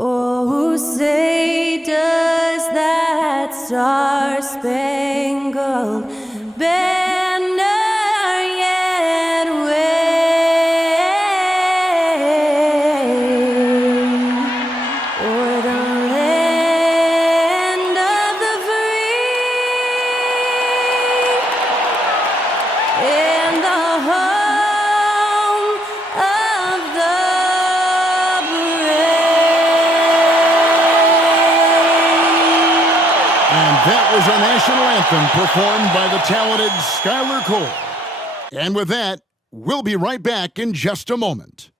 Oh, say does that star-spangled banner yet wave o'er the land of the free and the home of the That was our national anthem performed by the talented Skylar Cole. And with that, we'll be right back in just a moment.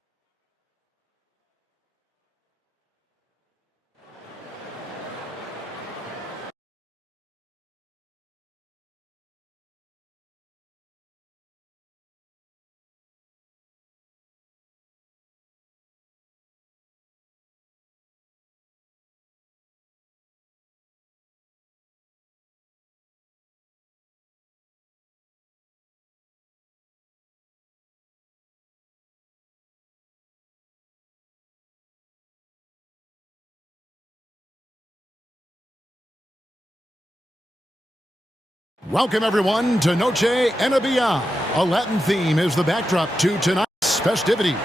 Welcome, everyone, to Noche Enabia. A Latin theme is the backdrop to tonight's festivities.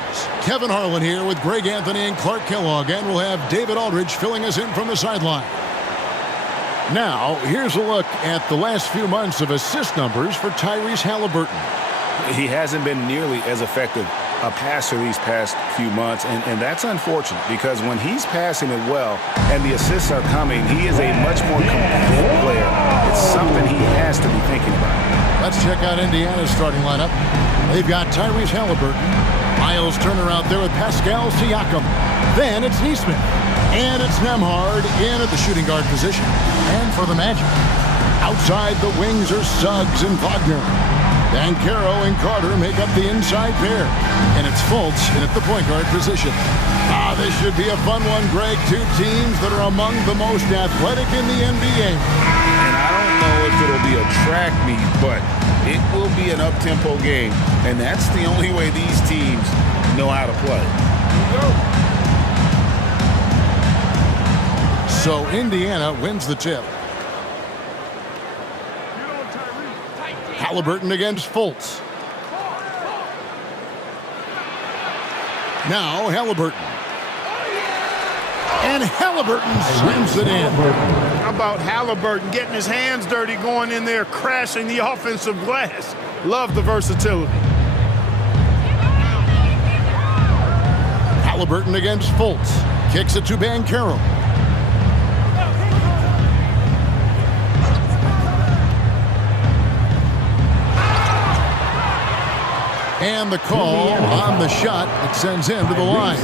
Kevin Harlan here with Greg Anthony and Clark Kellogg, and we'll have David Aldridge filling us in from the sideline. Now, here's a look at the last few months of assist numbers for Tyrese Halliburton. He hasn't been nearly as effective a passer these past few months, and that's unfortunate because when he's passing it well and the assists are coming, he is a much more complete player. It's something he has to be thinking about. Let's check out Indiana's starting lineup. They've got Tyrese Halliburton, Miles Turner out there with Pascal Siakam. Then it's Neesmith, and it's Nembhard in at the shooting guard position. And for the Magic, outside the wings are Suggs and Wagner. Banchero and Carter make up the inside pair. And it's Fultz in at the point guard position. This should be a fun one, Greg. Two teams that are among the most athletic in the NBA. And I don't know if it'll be a track meet, but it will be an up-tempo game. And that's the only way these teams know how to play. So Indiana wins the tip. Halliburton against Fultz. Now Halliburton. And Halliburton slams it in. How about Halliburton getting his hands dirty, going in there, crashing the offensive glass? Love the versatility. Halliburton against Fultz. Kicks it to Banchero. And the call on the shot that sends him to the line.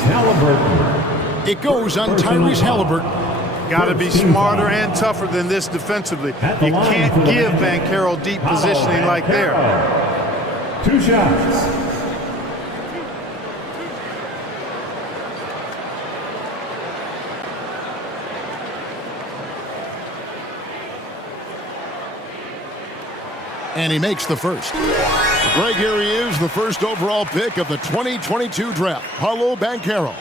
It goes on Tyrese Halliburton. Got to be smarter and tougher than this defensively. You can't give Banchero deep positioning like there. 2 shots. And he makes the first. Greg, here he is, the first overall pick of the 2022 draft, Paolo Banchero.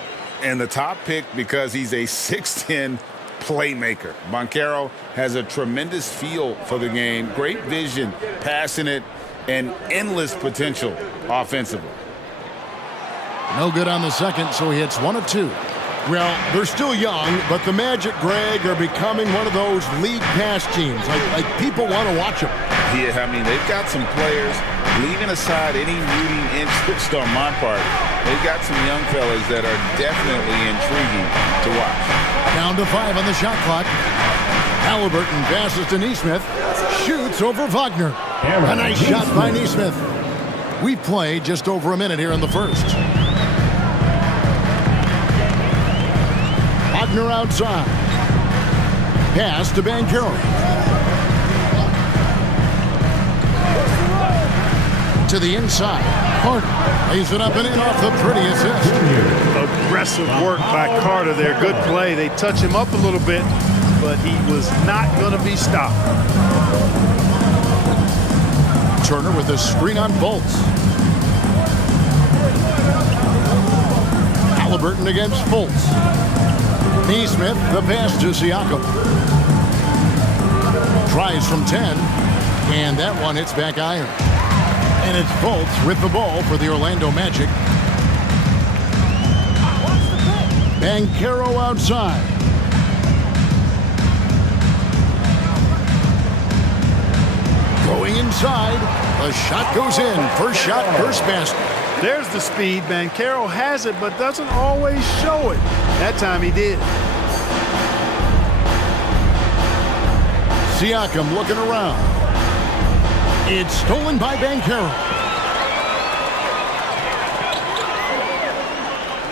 And the top pick because he's a 6'10 playmaker. Banchero has a tremendous feel for the game, great vision, passing it, and endless potential offensively. No good on the second, so he hits 1 of 2. Well, they're still young, but the Magic, Greg, are becoming one of those league pass teams. Like people want to watch them. Yeah, I mean, they've got some players, leaving aside any rooting interest on my part, they've got some young fellas that are definitely intriguing to watch. Down to 5 on the shot clock. Halliburton passes to Neesmith, shoots over Wagner. A nice shot by Neesmith. We've played just over a minute here in the first. Wagner outside. Pass to Banchero. To the inside. Carter lays it up and in off the pretty assist. Aggressive work by Carter there. Good play. They touch him up a little bit, but he was not going to be stopped. Turner with a screen on Fultz. Halliburton against Fultz. Neesmith, the pass to Siakam. Tries from 10, and that one hits back iron. And it's Fultz with the ball for the Orlando Magic. Banchero outside. Going inside. The shot goes in. First shot, first basket. There's the speed. Banchero has it, but doesn't always show it. That time he did. Siakam looking around. It's stolen by Banchero.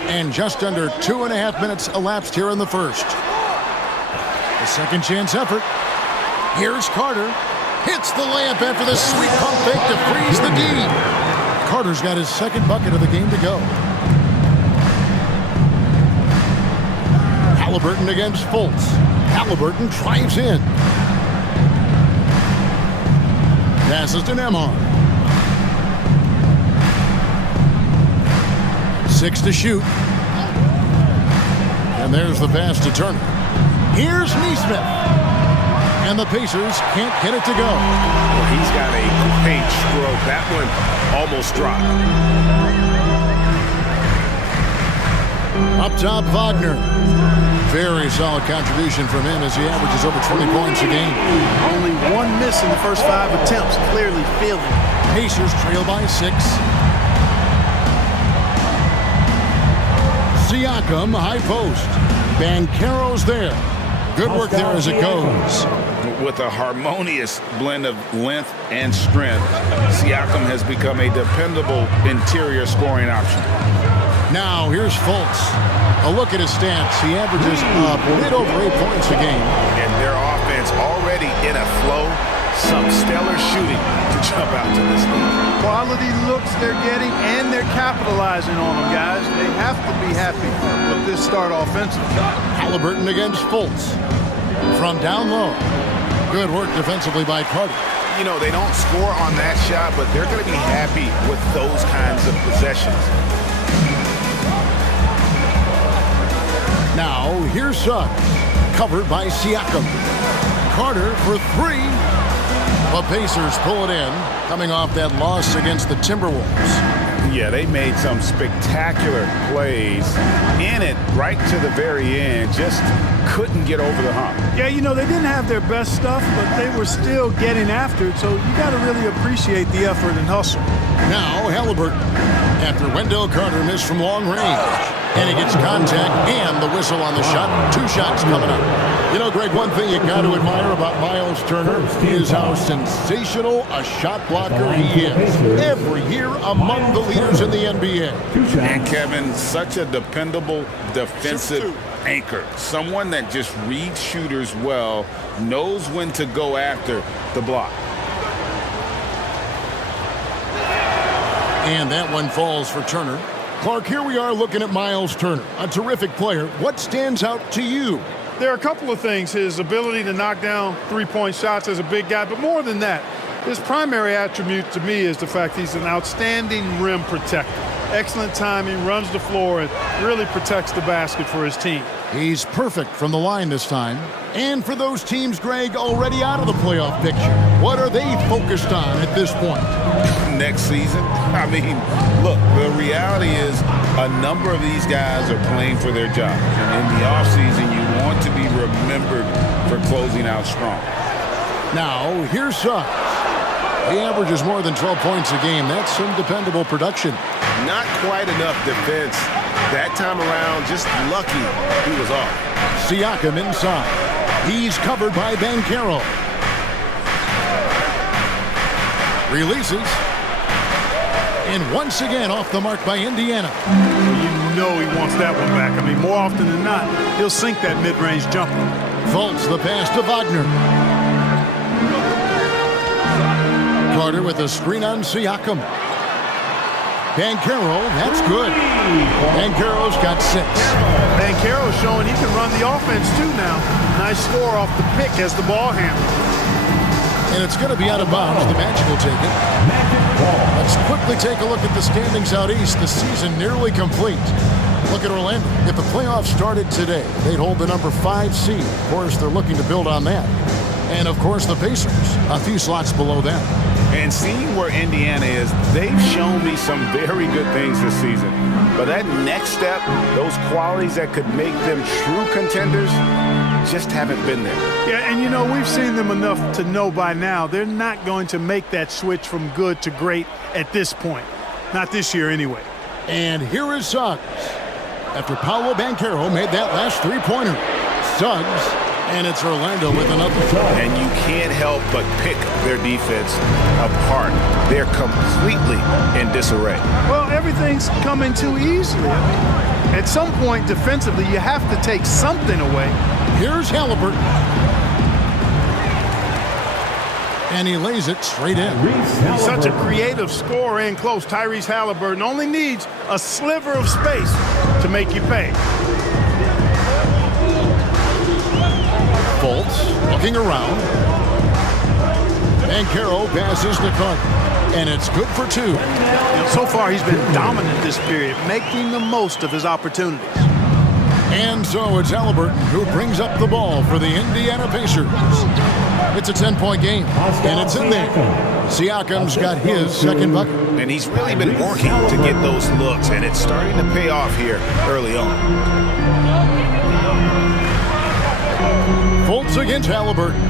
And just under 2.5 minutes elapsed here in the first. A second chance effort. Here's Carter. Hits the layup after the sweet pump fake to freeze the D. Carter's got his second bucket of the game to go. Halliburton against Fultz. Halliburton drives in. Passes to Nemhard. 6 to shoot. And there's the pass to Turner. Here's Neesmith. And the Pacers can't get it to go. Well, he's got a great stroke. That one almost dropped. Up top, Wagner. Very solid contribution from him as he averages over 20 points a game. Only one miss in the first 5 attempts. Clearly feeling it. Pacers trail by 6. Siakam, high post. Banchero's there. Good work there as it goes. With a harmonious blend of length and strength, Siakam has become a dependable interior scoring option. Now, here's Fultz. A look at his stats. He averages a bit over 8 points a game. And their offense already in a flow. Some stellar shooting to jump out to this league. Quality looks they're getting, and they're capitalizing on them, guys. They have to be happy with this start offensively. Halliburton against Fultz. From down low. Good work defensively by Carter. You know, they don't score on that shot, but they're going to be happy with those kinds of possessions. Now, here's Suggs. Covered by Siakam. Carter for 3. The Pacers pull it in, coming off that loss against the Timberwolves. Yeah, they made some spectacular plays in it right to the very end. Just couldn't get over the hump. Yeah, you know, they didn't have their best stuff, but they were still getting after it, so you got to really appreciate the effort and hustle. Now, Halliburton. After Wendell Carter missed from long range. And he gets contact and the whistle on the shot. 2 shots coming up. You know, Greg, one thing you got to admire about Miles Turner is how sensational a shot blocker he is. Every year among the leaders in the NBA. And Kevin, such a dependable defensive anchor. Someone that just reads shooters well, knows when to go after the block. And that one falls for Turner. Clark, here we are looking at Miles Turner, a terrific player. What stands out to you? There are a couple of things. His ability to knock down three-point shots as a big guy, but more than that, his primary attribute to me is the fact he's an outstanding rim protector. Excellent timing, runs the floor, and really protects the basket for his team. He's perfect from the line this time. And for those teams, Greg, already out of the playoff picture, what are they focused on at this point? Next season? I mean, look, the reality is a number of these guys are playing for their jobs. And in the offseason, you want to be remembered for closing out strong. Now, here's Suggs. He averages more than 12 points a game. That's some dependable production. Not quite enough defense that time around. Just lucky he was off. Siakam inside. He's covered by Banchero. Releases. And once again off the mark by Indiana. You know he wants that one back. I mean, more often than not, he'll sink that mid-range jumper. Fultz the pass to Wagner. Carter with a screen on Siakam. Banchero, that's good. Banchero's got 6. Banchero's showing he can run the offense too now. Nice score off the pick as the ball handler. And it's going to be out of bounds. The Magic will take it. Let's quickly take a look at the standings out east. The season nearly complete. Look at Orlando. If the playoffs started today, they'd hold the number 5 seed. Of course, they're looking to build on that. And, of course, the Pacers, a few slots below them. And seeing where Indiana is, they've shown me some very good things this season. But that next step, those qualities that could make them true contenders, just haven't been there. Yeah, and you know, we've seen them enough to know by now they're not going to make that switch from good to great at this point. Not this year anyway. And here is Suggs. After Paolo Banchero made that last three-pointer. Suggs, and it's Orlando with another try. And you can't help but pick their defense apart. They're completely in disarray. Well, everything's coming too easily. At some point defensively, you have to take something away. Here's Halliburton. And he lays it straight in. He's such a creative scorer in close. Tyrese Halliburton only needs a sliver of space to make you pay. Fultz looking around. Banchero passes to Clark. And it's good for 2. So far, he's been dominant this period, making the most of his opportunities. And so it's Halliburton who brings up the ball for the Indiana Pacers. It's a 10-point game, and it's in there. Siakam's got his second bucket. And he's really been working to get those looks, and it's starting to pay off here early on. Fultz against Halliburton.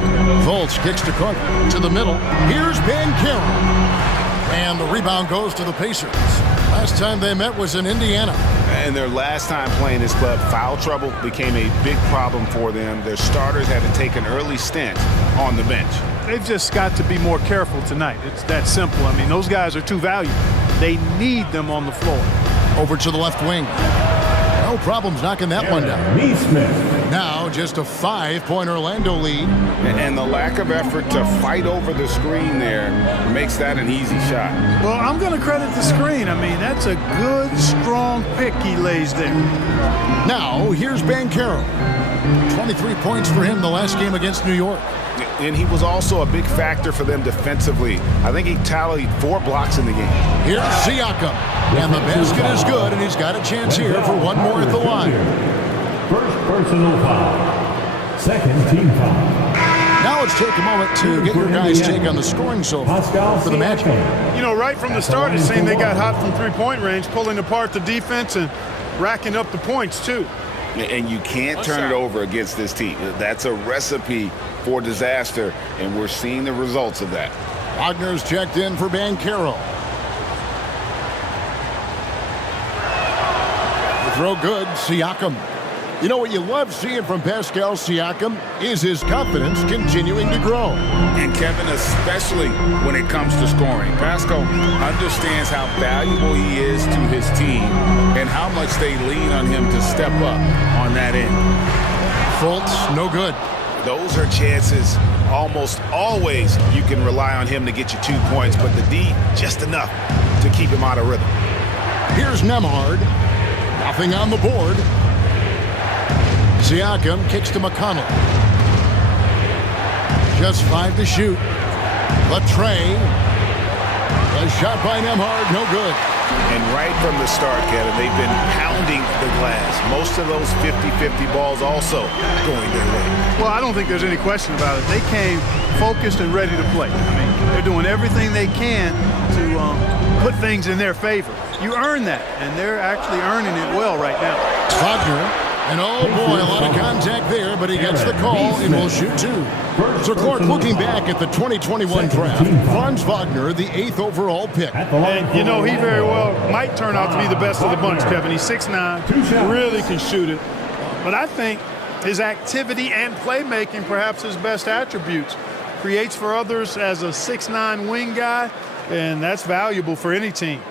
Fultz kicks to Carter to the middle. Here's Banchero. And the rebound goes to the Pacers. Last time they met was in Indiana. And their last time playing this club, foul trouble became a big problem for them. Their starters had to take an early stint on the bench. They've just got to be more careful tonight. It's that simple. I mean, those guys are too valuable. They need them on the floor. Over to the left wing. No problems knocking that one down. Now just a 5-point Orlando lead. And the lack of effort to fight over the screen there makes that an easy shot. Well, I'm going to credit the screen. I mean, that's a good, strong pick he lays there. Now here's Banchero. 23 points for him the last game against New York. And he was also a big factor for them defensively. I think he tallied 4 blocks in the game. Here's Siakam. And the basket is good, and he's got a chance here for one more at the line. First personal foul. Second team foul. Now let's take a moment to get your guys' take on the scoring so far for the match. You know, right from the start, it seemed they got hot from three-point range, pulling apart the defense and racking up the points, too. And you can't turn it over against this team. That's a recipe for disaster, and we're seeing the results of that. Wagner's checked in for Banchero. The throw good, Siakam. You know what you love seeing from Pascal Siakam is his confidence continuing to grow. And Kevin, especially when it comes to scoring. Pascal understands how valuable he is to his team and how much they lean on him to step up on that end. Fultz, no good. Those are chances almost always you can rely on him to get you 2 points, but the D, just enough to keep him out of rhythm. Here's Nembhard. Nothing on the board. Siakam kicks to McConnell. Just 5 to shoot. Latrey. A shot by Nembhard, no good. And right from the start, Kevin, they've been pounding the glass. Most of those 50-50 balls also going their way. Well, I don't think there's any question about it. They came focused and ready to play. I mean, they're doing everything they can to put things in their favor. You earn that, and they're actually earning it well right now. Wagner. And oh boy, a lot of contact there, but he gets the call and will shoot 2. So Clark, looking back at the 2021 draft, Franz Wagner, the 8th overall pick. And you know, he very well might turn out to be the best of the bunch, Kevin. He's 6'9", really can shoot it. But I think his activity and playmaking, perhaps his best attributes. Creates for others as a 6'9" wing guy, and that's valuable for any team.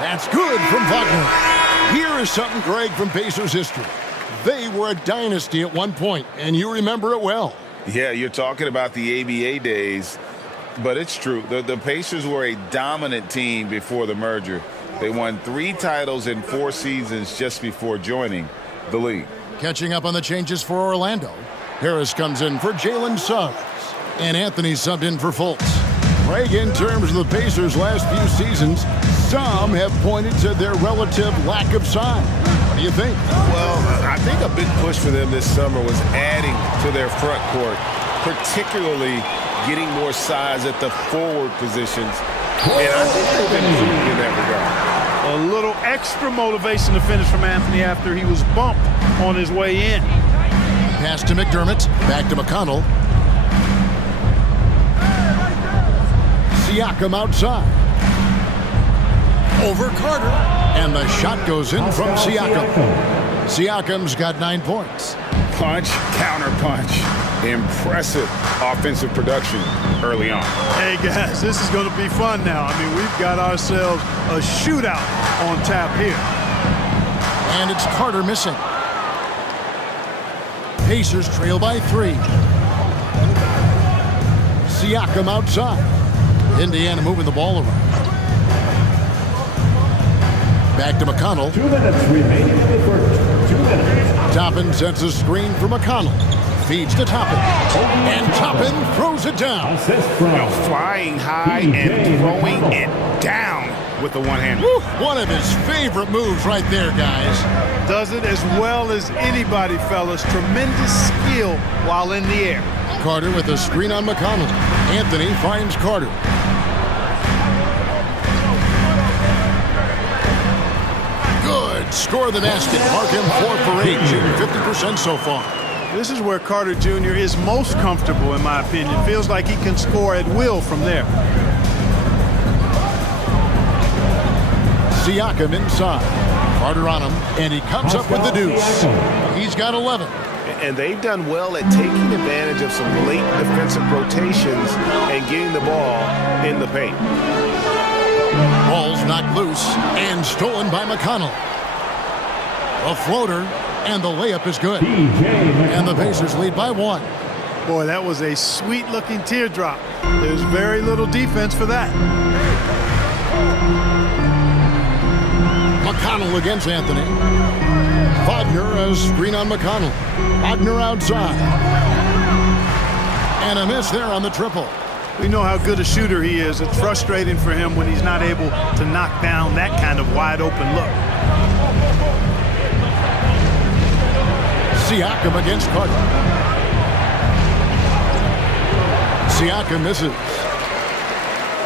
That's good from Wagner. Here is something, Greg, from Pacers history. They were a dynasty at one point, and you remember it well. Yeah, you're talking about the ABA days, but it's true. The Pacers were a dominant team before the merger. They won 3 titles in 4 seasons just before joining the league. Catching up on the changes for Orlando. Harris comes in for Jalen Suggs, and Anthony subbed in for Fultz. Craig, in terms of the Pacers' last few seasons, some have pointed to their relative lack of size. What do you think? Well, I think a big push for them this summer was adding to their front court, particularly getting more size at the forward positions. And I think they've been improving in that regard. A little extra motivation to finish from Anthony after he was bumped on his way in. Pass to McDermott, back to McConnell. Siakam outside. Over Carter. And the shot goes in from Siakam. Siakam's got 9 points. Punch, counter punch. Impressive offensive production early on. Hey, guys, this is going to be fun now. I mean, we've got ourselves a shootout on tap here. And it's Carter missing. Pacers trail by 3. Siakam outside. Indiana moving the ball around. Back to McConnell. 2 minutes remaining in the first. 2 minutes. Toppin sets a screen for McConnell. Feeds to Toppin. And Toppin throws it down. Assist from Flying high and throwing it down with the one-hand. One of his favorite moves right there, guys. Does it as well as anybody, fellas. Tremendous skill while in the air. Carter with a screen on McConnell. Anthony finds Carter. Good. Score the basket. Mark him 4 for 8. Shooting 50% so far. This is where Carter Jr. is most comfortable, in my opinion. Feels like he can score at will from there. Siakam inside. Carter on him, and he comes up with the deuce. He's got 11. And they've done well at taking advantage of some late defensive rotations and getting the ball in the paint. Ball's knocked loose and stolen by McConnell. A floater, and the layup is good. And the Pacers lead by 1. Boy, that was a sweet-looking teardrop. There's very little defense for that. McConnell against Anthony. Wagner a screen on McConnell. Wagner outside. And a miss there on the triple. We know how good a shooter he is. It's frustrating for him when he's not able to knock down that kind of wide-open look. Siakam against Carter. Siakam misses.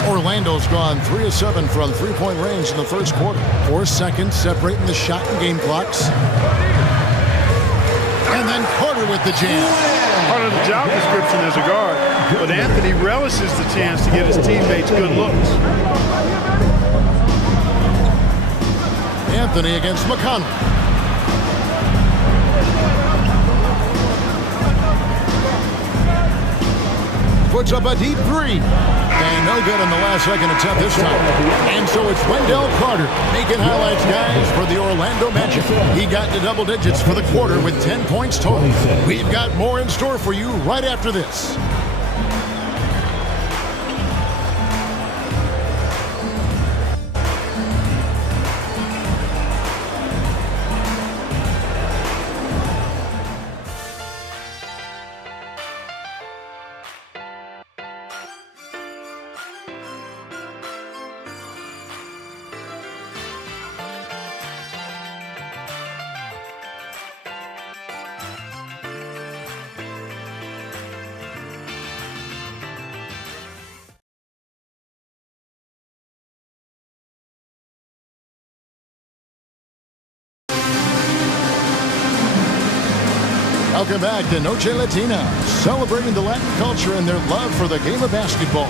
Orlando's gone 3 of 7 from three-point range in the first quarter. 4 seconds separating the shot and game clocks. And then Carter with the jam. Part of the job description as a guard, but Anthony relishes the chance to get his teammates good looks. Anthony against McConnell. Puts up a deep 3. And no good on the last second attempt this time. And so it's Wendell Carter making highlights, guys, for the Orlando Magic. He got to double digits for the quarter with 10 points total. We've got more in store for you right after this. Welcome back to Noche Latina, celebrating the Latin culture and their love for the game of basketball.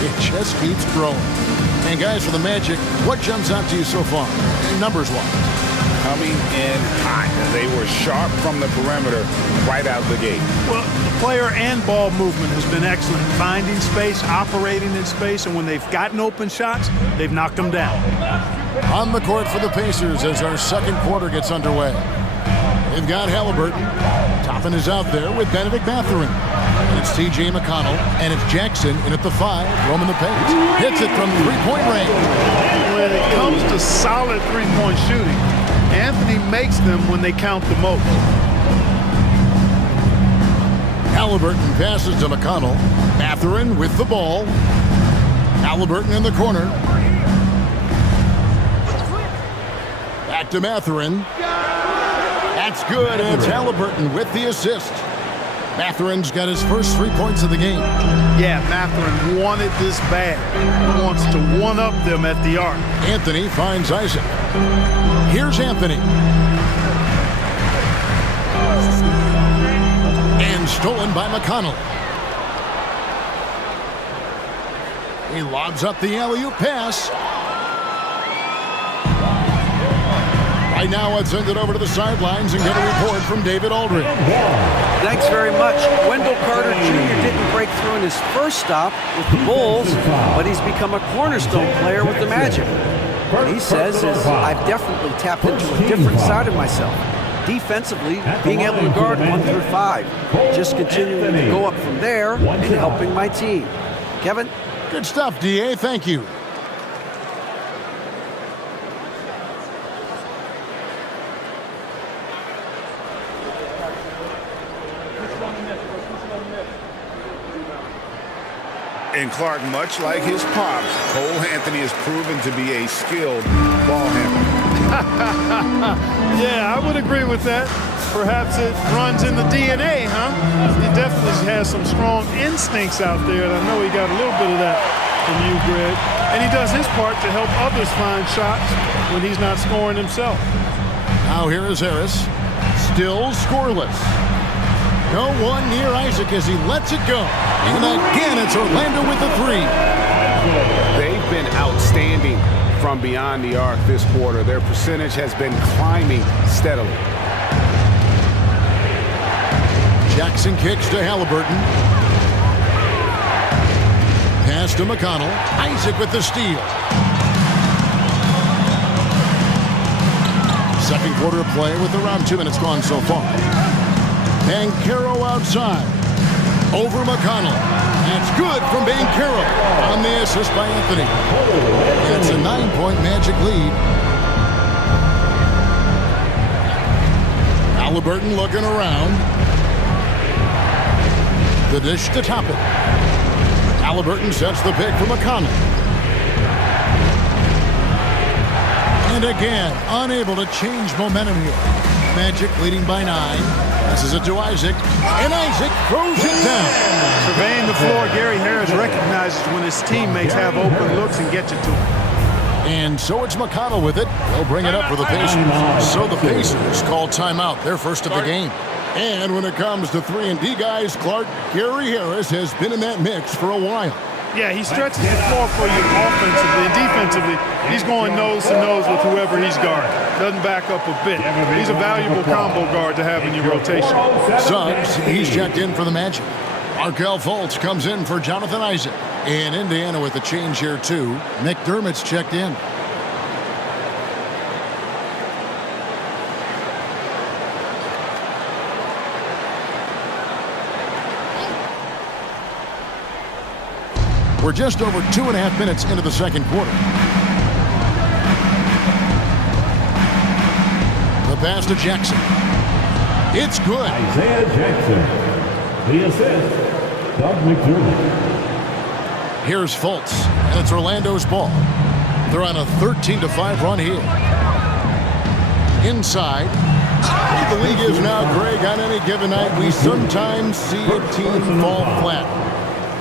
It just keeps growing. And guys, for the Magic, what jumps out to you so far, numbers-wise? Coming in hot. They were sharp from the perimeter right out of the gate. Well, the player and ball movement has been excellent. Finding space, operating in space, and when they've gotten open shots, they've knocked them down. On the court for the Pacers as our second quarter gets underway. They've got Halliburton. Toppin is out there with Benedict Mathurin. And it's T.J. McConnell, and it's Jackson in at the 5, roaming the paint. Hits it from three-point range. When it comes to solid three-point shooting, Anthony makes them when they count the most. Halliburton passes to McConnell. Mathurin with the ball. Halliburton in the corner. Back to Mathurin. That's good, and it's Halliburton with the assist. Mathurin's got his first 3 points of the game. Yeah, Mathurin wanted this bad. He wants to one-up them at the arc. Anthony finds Isaac. Here's Anthony. And stolen by McConnell. He lobs up the alley-oop pass. Right now, let's send it over to the sidelines and get a report from David Aldridge. Thanks very much. Wendell Carter Jr. didn't break through in his first stop with the Bulls, but he's become a cornerstone player with the Magic. What he says is, I've definitely tapped into a different side of myself. Defensively, being able to guard 1 through 5. Just continuing to go up from there and helping my team. Kevin? Good stuff, D.A. Thank you. And Clark, much like his pops, Cole Anthony has proven to be a skilled ball handler. Yeah, I would agree with that. Perhaps it runs in the DNA, huh? He definitely has some strong instincts out there, and I know he got a little bit of that from you, Greg. And he does his part to help others find shots when he's not scoring himself. Now here is Harris. Still scoreless. No one near Isaac as he lets it go. And again, it's Orlando with the 3. They've been outstanding from beyond the arc this quarter. Their percentage has been climbing steadily. Jackson kicks to Halliburton. Pass to McConnell. Isaac with the steal. Second quarter of play with around 2 minutes gone so far. Banchero outside. Over McConnell. That's good from Banchero on the assist by Anthony. It's a 9-point Magic lead. Halliburton looking around. The dish to top it. Halliburton sets the pick for McConnell. And again, unable to change momentum here. Magic leading by 9. Passes it to Isaac, and Isaac throws it down. Surveying the floor, Gary Harris recognizes when his teammates have open looks and gets it to him. And so it's McConnell with it. They'll bring it up for the Pacers. So the Pacers call timeout, their first of the game. And when it comes to 3-and-D guys, Clark, Gary Harris has been in that mix for a while. Yeah, he stretches the floor for you offensively and defensively. He's going nose to nose with whoever he's guarding. Doesn't back up a bit. He's a valuable combo guard to have in your rotation. Suggs, he's checked in for the Magic. Markelle Fultz comes in for Jonathan Isaac. And Indiana with a change here too. McDermott's checked in. We're just over 2.5 minutes into the second quarter. The pass to Jackson. It's good. Isaiah Jackson. The assist, Doug McDermott. Here's Fultz, and it's Orlando's ball. They're on a 13-5 run here. Inside. The league is now, Greg, on any given night, we sometimes see a team fall flat.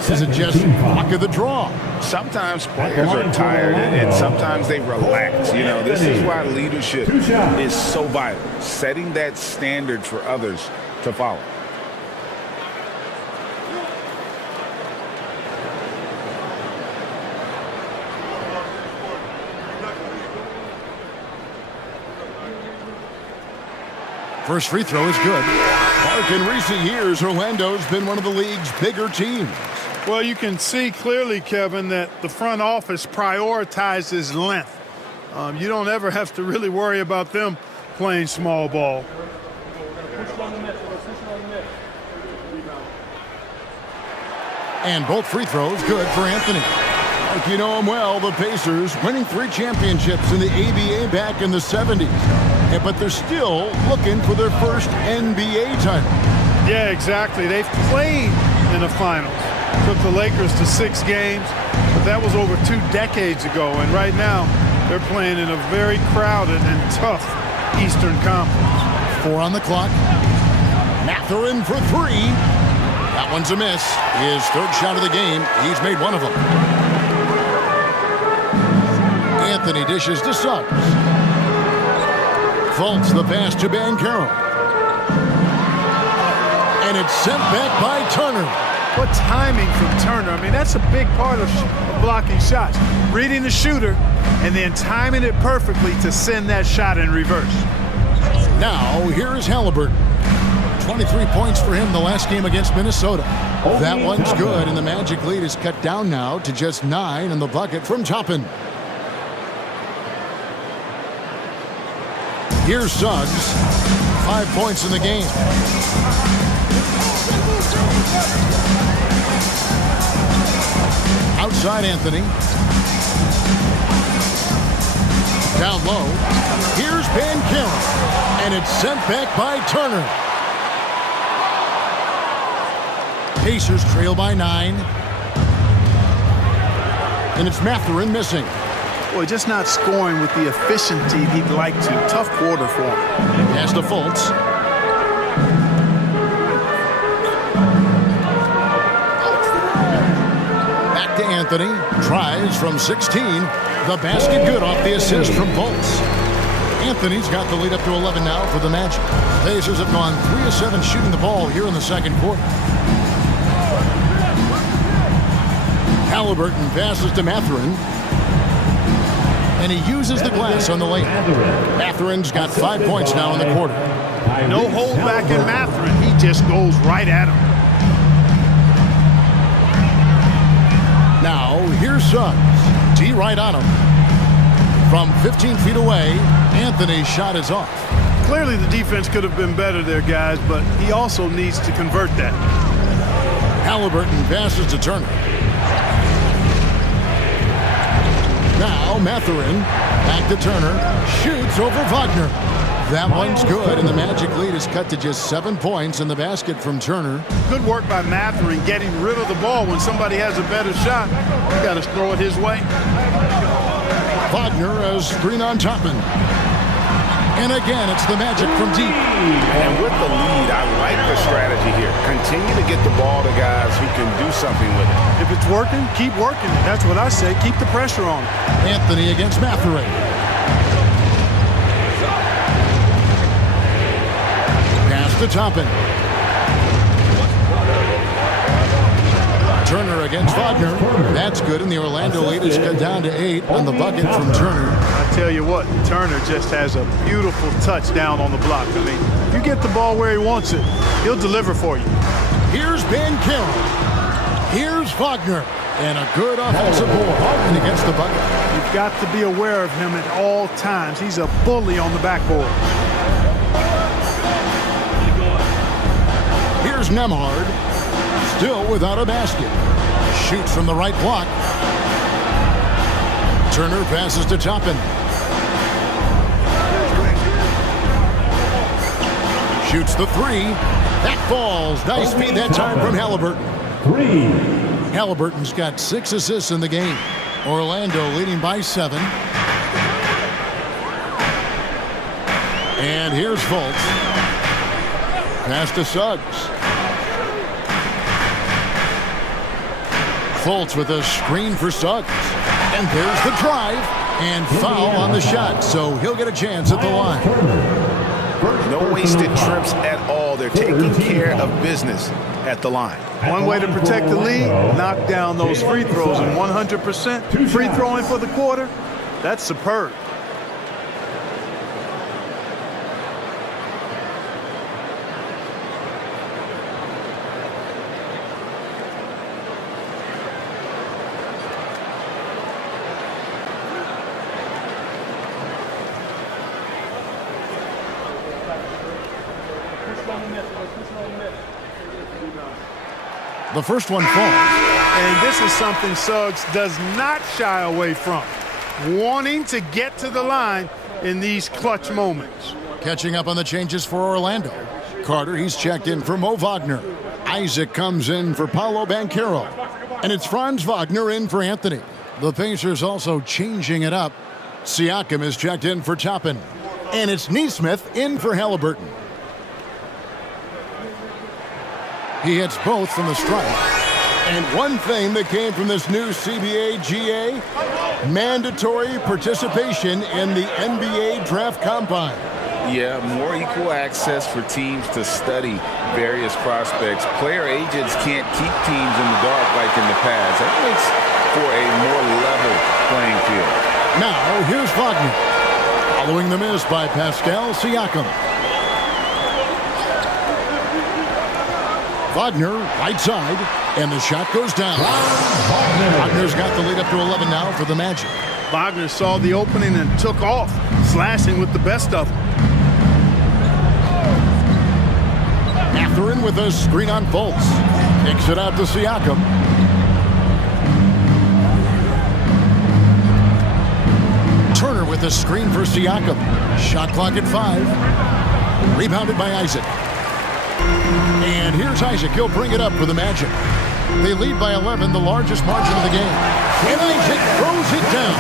Is it just luck of the draw? Sometimes players are tired and sometimes they relax. You know, this is why leadership is so vital. Setting that standard for others to follow. First free throw is good. Mark, in recent years, Orlando's been one of the league's bigger teams. Well, you can see clearly, Kevin, that the front office prioritizes length. You don't ever have to really worry about them playing small ball. And both free throws good for Anthony. Like you know him well, the Pacers winning 3 championships in the ABA back in the 70s. But they're still looking for their first NBA title. Yeah, exactly. They've played in the finals. Took the Lakers to 6 games. But that was over 2 decades ago, and right now they're playing in a very crowded and tough Eastern Conference. 4 on the clock. Mathurin for 3. That one's a miss. His third shot of the game. He's made one of them. Anthony dishes to Suggs. Faults the pass to Banchero. And it's sent back by Turner. What timing from Turner. I mean, that's a big part of blocking shots. Reading the shooter and then timing it perfectly to send that shot in reverse. Now, here is Halliburton. 23 points for him the last game against Minnesota. That one's good, and the Magic lead is cut down now to just 9 in the bucket from Toppin. Here's Suggs. 5 points in the game. Outside Anthony. Down low. Here's Banchero. And it's sent back by Turner. Pacers trail by 9. And it's Mathurin missing. Boy, just not scoring with the efficiency he'd like to. Tough quarter for him. Pass to Fultz. Back to Anthony. Tries from 16. The basket good off the assist from Fultz. Anthony's got the lead up to 11 now for the Magic. Pacers have gone 3 of 7 shooting the ball here in the second quarter. Halliburton passes to Mathurin. And he uses the glass on the lane. Mathurin's got 5 points now in the quarter. No hold back in Mathurin. He just goes right at him. Now, here's Suggs. D right on him. From 15 feet away, Anthony's shot is off. Clearly the defense could have been better there, guys, but he also needs to convert that. Halliburton passes to Turner. Now Mathurin, back to Turner, shoots over Wagner. That one's good, and the Magic lead is cut to just 7 points in the basket from Turner. Good work by Mathurin getting rid of the ball when somebody has a better shot. You got to throw it his way. Wagner has screen on Toppin. And again, it's the Magic from deep. And with the lead, I like the strategy here. Continue to get the ball to guys who can do something with it. If it's working, keep working it. That's what I say. Keep the pressure on. Anthony against Mathurin. Pass to Toppin. Turner against Wagner. That's good, and the Orlando lead is cut down to 8 on the bucket from Turner. I tell you what, Turner just has a beautiful touchdown on the block. I mean, you get the ball where he wants it, he'll deliver for you. Here's Banchero. Here's Wagner. And a good offensive ball. And against the bucket. You've got to be aware of him at all times. He's a bully on the backboard. Here's Nemhard. Still without a basket. Shoots from the right block. Turner passes to Toppin. Shoots the 3. That falls. Nice feed that time from Halliburton. 3. Halliburton's got 6 assists in the game. Orlando leading by 7. And here's Fultz. Pass to Suggs. Fultz with a screen for Suggs. And there's the drive. And foul on the shot. So he'll get a chance at the line. No wasted trips at all. They're taking care of business at the line. One way to protect the lead, knock down those free throws. And 100% free throwing for the quarter, that's superb. The first one falls. And this is something Suggs does not shy away from. Wanting to get to the line in these clutch moments. Catching up on the changes for Orlando. Carter, he's checked in for Mo Wagner. Isaac comes in for Paolo Banchero. And it's Franz Wagner in for Anthony. The Pacers also changing it up. Siakam is checked in for Toppin. And it's Neesmith in for Halliburton. He hits both from the stripe. And one thing that came from this new CBA GA, mandatory participation in the NBA Draft Combine. Yeah, more equal access for teams to study various prospects. Player agents can't keep teams in the dark like in the past. That makes for a more level playing field. Now, here's Wagner. Following the miss by Pascal Siakam. Wagner, right side, and the shot goes down. Wagner's got the lead up to 11 now for the Magic. Wagner saw the opening and took off, slashing with the best of them. Mathurin with a screen on Fultz. Kicks it out to Siakam. Turner with a screen for Siakam. Shot clock at 5. Rebounded by Isaac. And here's Isaac. He'll bring it up for the Magic. They lead by 11, the largest margin of the game. And Isaac throws it down.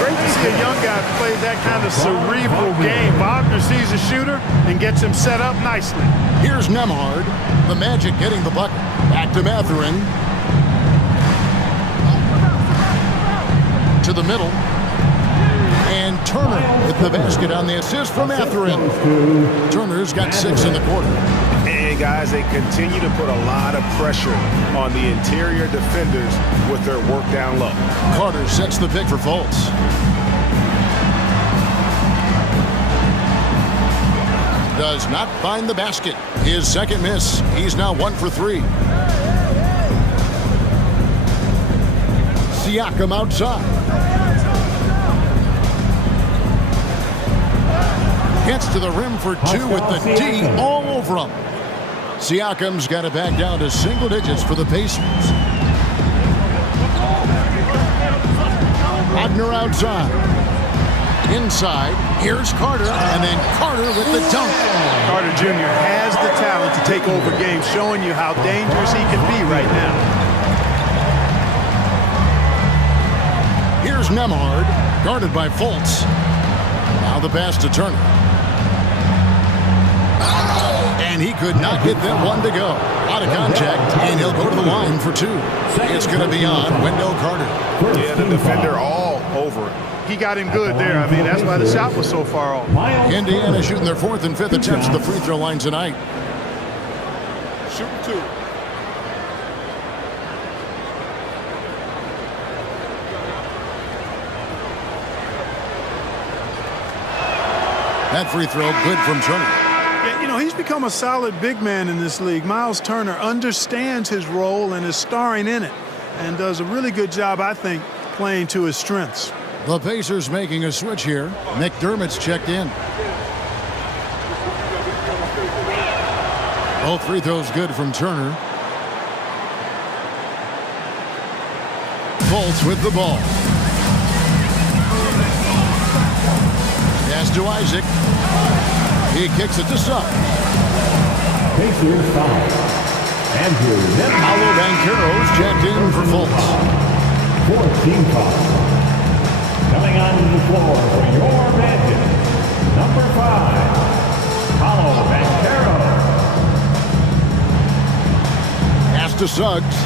Great to see a young guy play that kind of cerebral game. Wagner sees a shooter and gets him set up nicely. Here's Nemhard. The Magic getting the bucket. Back to Mathurin. To the middle. And Turner with the basket on the assist from Mathurin. Turner's got 6 in the quarter. And guys, they continue to put a lot of pressure on the interior defenders with their work down low. Carter sets the pick for Fultz. Does not find the basket. His second miss. He's now 1 for 3. Siakam outside. Gets to the rim for 2 with the D all over him. Siakam's got it back down to single digits for the Pacers. Wagner outside. Inside, here's Carter, and then Carter with the dunk. Carter Jr. has the talent to take over games, showing you how dangerous he can be right now. Here's Nemhard, guarded by Fultz. Now the pass to Turner. And he could not get that one to go. Out of contact, and he'll go to the line for 2. It's going to be on Wendell Carter. Yeah, the defender all over it. He got him good there. I mean, that's why the shot was so far off. Indiana shooting their 4th and 5th attempts at the free throw line tonight. Shoot 2. That free throw good from Turner. Yeah, you know, he's become a solid big man in this league. Miles Turner understands his role and is starring in it and does a really good job, I think, playing to his strengths. The Pacers making a switch here. McDermott's checked in. Both free throws good from Turner. Fultz with the ball. Pass to Isaac. He kicks it to Suggs. Pacers foul. Andrew Paolo Banchero's checked in for Fultz. 14 foul. Coming onto the floor for your Magic, number 5, Paolo Banchero. Pass to Suggs.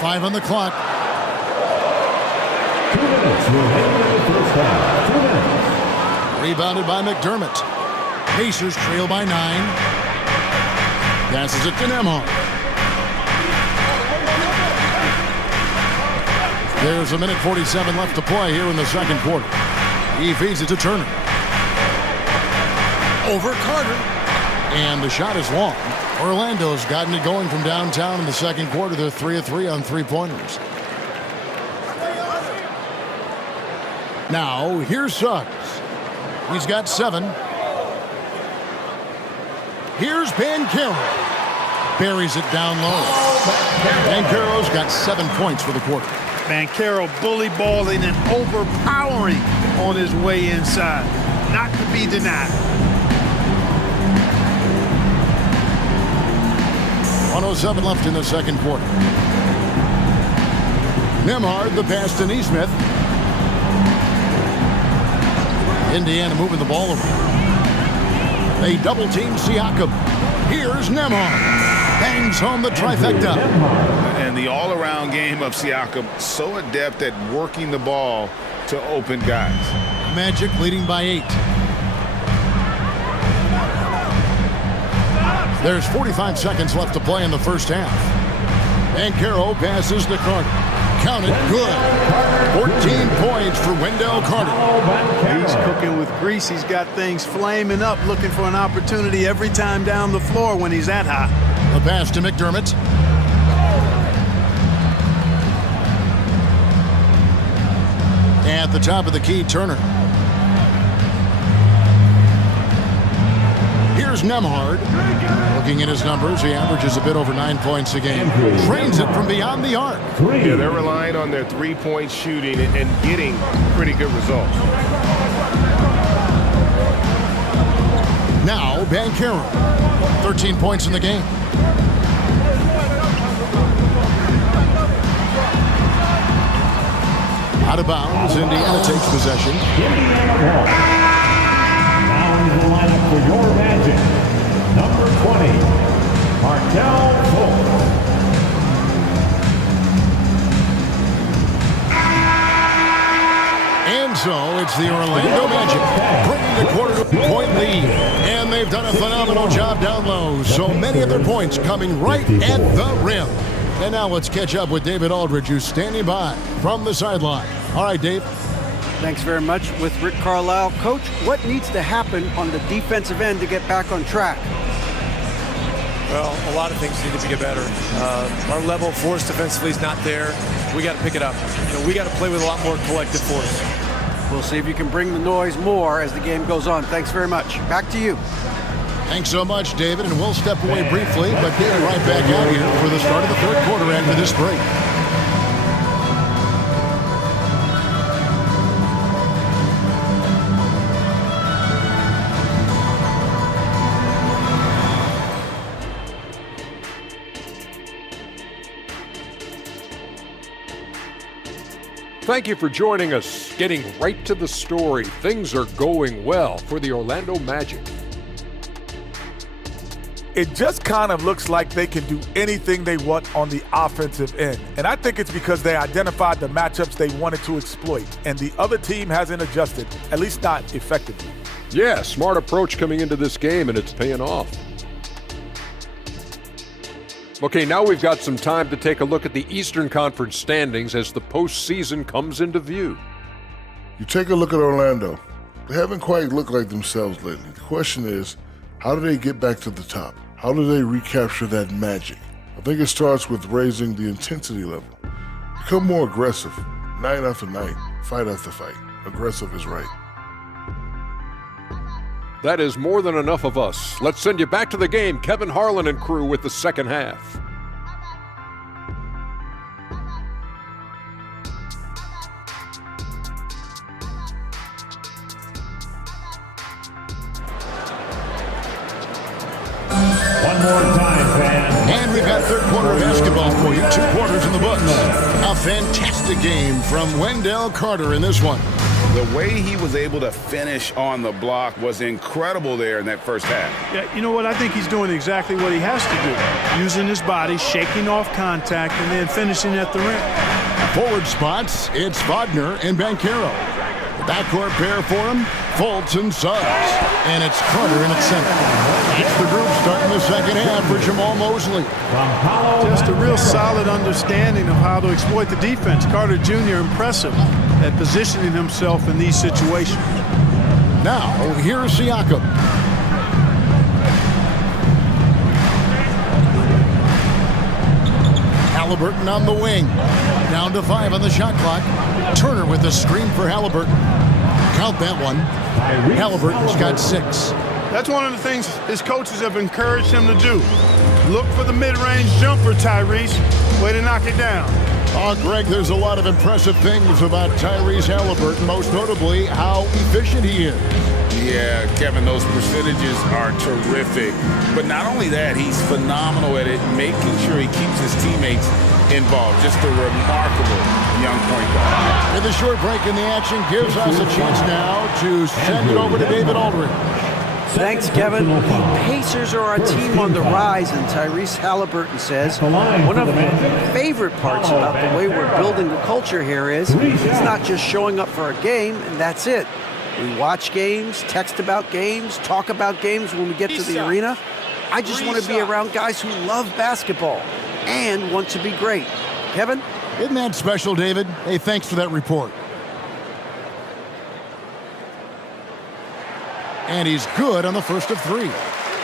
Five on the clock. 2 minutes remaining in the first half. 2 minutes. Rebounded by McDermott. Pacers trail by 9. Passes it to Nemhard. There's a minute 47 left to play here in the second quarter. He feeds it to Turner. Over Carter. And the shot is long. Orlando's gotten it going from downtown in the second quarter. They're 3 of 3 on three-pointers. Now, here's Suggs. He's got 7. Here's Banchero. Buries it down low. Banchero's got 7 points for the quarter. Banchero bully balling and overpowering on his way inside. Not to be denied. 1:07 left in the second quarter. Nemhard, the pass to Neesmith. Indiana moving the ball over. They double-team Siakam. Here's Nemhard. Bangs home the trifecta. And the all-around game of Siakam, so adept at working the ball to open guys. Magic leading by 8. There's 45 seconds left to play in the first half. Banchero passes to Carter. Counted, good. 14 points for Wendell Carter. He's cooking with grease. He's got things flaming up, looking for an opportunity every time down the floor when he's that high. The pass to McDermott. At the top of the key, Turner. Here's Nemhard. Looking at his numbers, he averages a bit over 9 points a game. Trains it from beyond the arc. Yeah, they're relying on their three-point shooting and getting pretty good results. Now, Banchero. 13 points in the game. Out of bounds, Indiana takes possession. Indiana ball. Now in the lineup for your Magic, number 20, Markel Fultz. And so it's the Orlando Magic bringing the quarter-point lead. And they've done a phenomenal job down low. So many of their points coming right at the rim. And now let's catch up with David Aldridge, who's standing by from the sideline. All right, Dave. Thanks very much with Rick Carlisle. Coach, what needs to happen on the defensive end to get back on track? Well, a lot of things need to get better. Our level of force defensively is not there. We got to pick it up. We got to play with a lot more collective force. We'll see if you can bring the noise more as the game goes on. Thanks very much. Back to you. Thanks so much, David, and we'll step away briefly, but be right back out here for the start of the third quarter after this break. Thank you for joining us. Getting right to the story, things are going well for the Orlando Magic. It just kind of looks like they can do anything they want on the offensive end. And I think it's because they identified the matchups they wanted to exploit, and the other team hasn't adjusted, at least not effectively. Yeah, smart approach coming into this game, and it's paying off. Okay, now we've got some time to take a look at the Eastern Conference standings as the postseason comes into view. You take a look at Orlando. They haven't quite looked like themselves lately. The question is, how do they get back to the top? How do they recapture that magic? I think it starts with raising the intensity level. Become more aggressive, night after night, fight after fight. Aggressive is right. That is more than enough of us. Let's send you back to the game, Kevin Harlan and crew with the second half. One more time, fans. And we've got third quarter of basketball for you. 2 quarters in the books. A fantastic game from Wendell Carter in this one. The way he was able to finish on the block was incredible there in that first half. Yeah, you know what? I think he's doing exactly what he has to do. Using his body, shaking off contact, and then finishing at the rim. Forward spots, it's Wagner and Banchero. The backcourt pair for him, Fultz and Suggs. And it's Carter in its center. That's the group starting the second half for Jamal Mosley. Just a real solid understanding of how to exploit the defense. Carter Jr. impressive at positioning himself in these situations. Now, here's Siakam. Halliburton on the wing. Down to 5 on the shot clock. Turner with the screen for Halliburton. Count that one. Halliburton's got 6. That's one of the things his coaches have encouraged him to do. Look for the mid-range jumper, Tyrese. Way to knock it down. Oh, Greg, there's a lot of impressive things about Tyrese Halliburton, most notably how efficient he is. Yeah, Kevin, those percentages are terrific. But not only that, he's phenomenal at it, making sure he keeps his teammates involved. Just a remarkable young point guard. With a short break in the action gives us a chance now to send it over to David Aldridge. Thanks, Kevin. The Pacers are a team on the rise, and Tyrese Halliburton says one of my favorite parts about the way we're building the culture here is it's not just showing up for a game, and that's it. We watch games, text about games, talk about games when we get to the arena. I just want to be around guys who love basketball and want to be great. Kevin? Isn't that special, David? Hey, thanks for that report. And he's good on the first of three.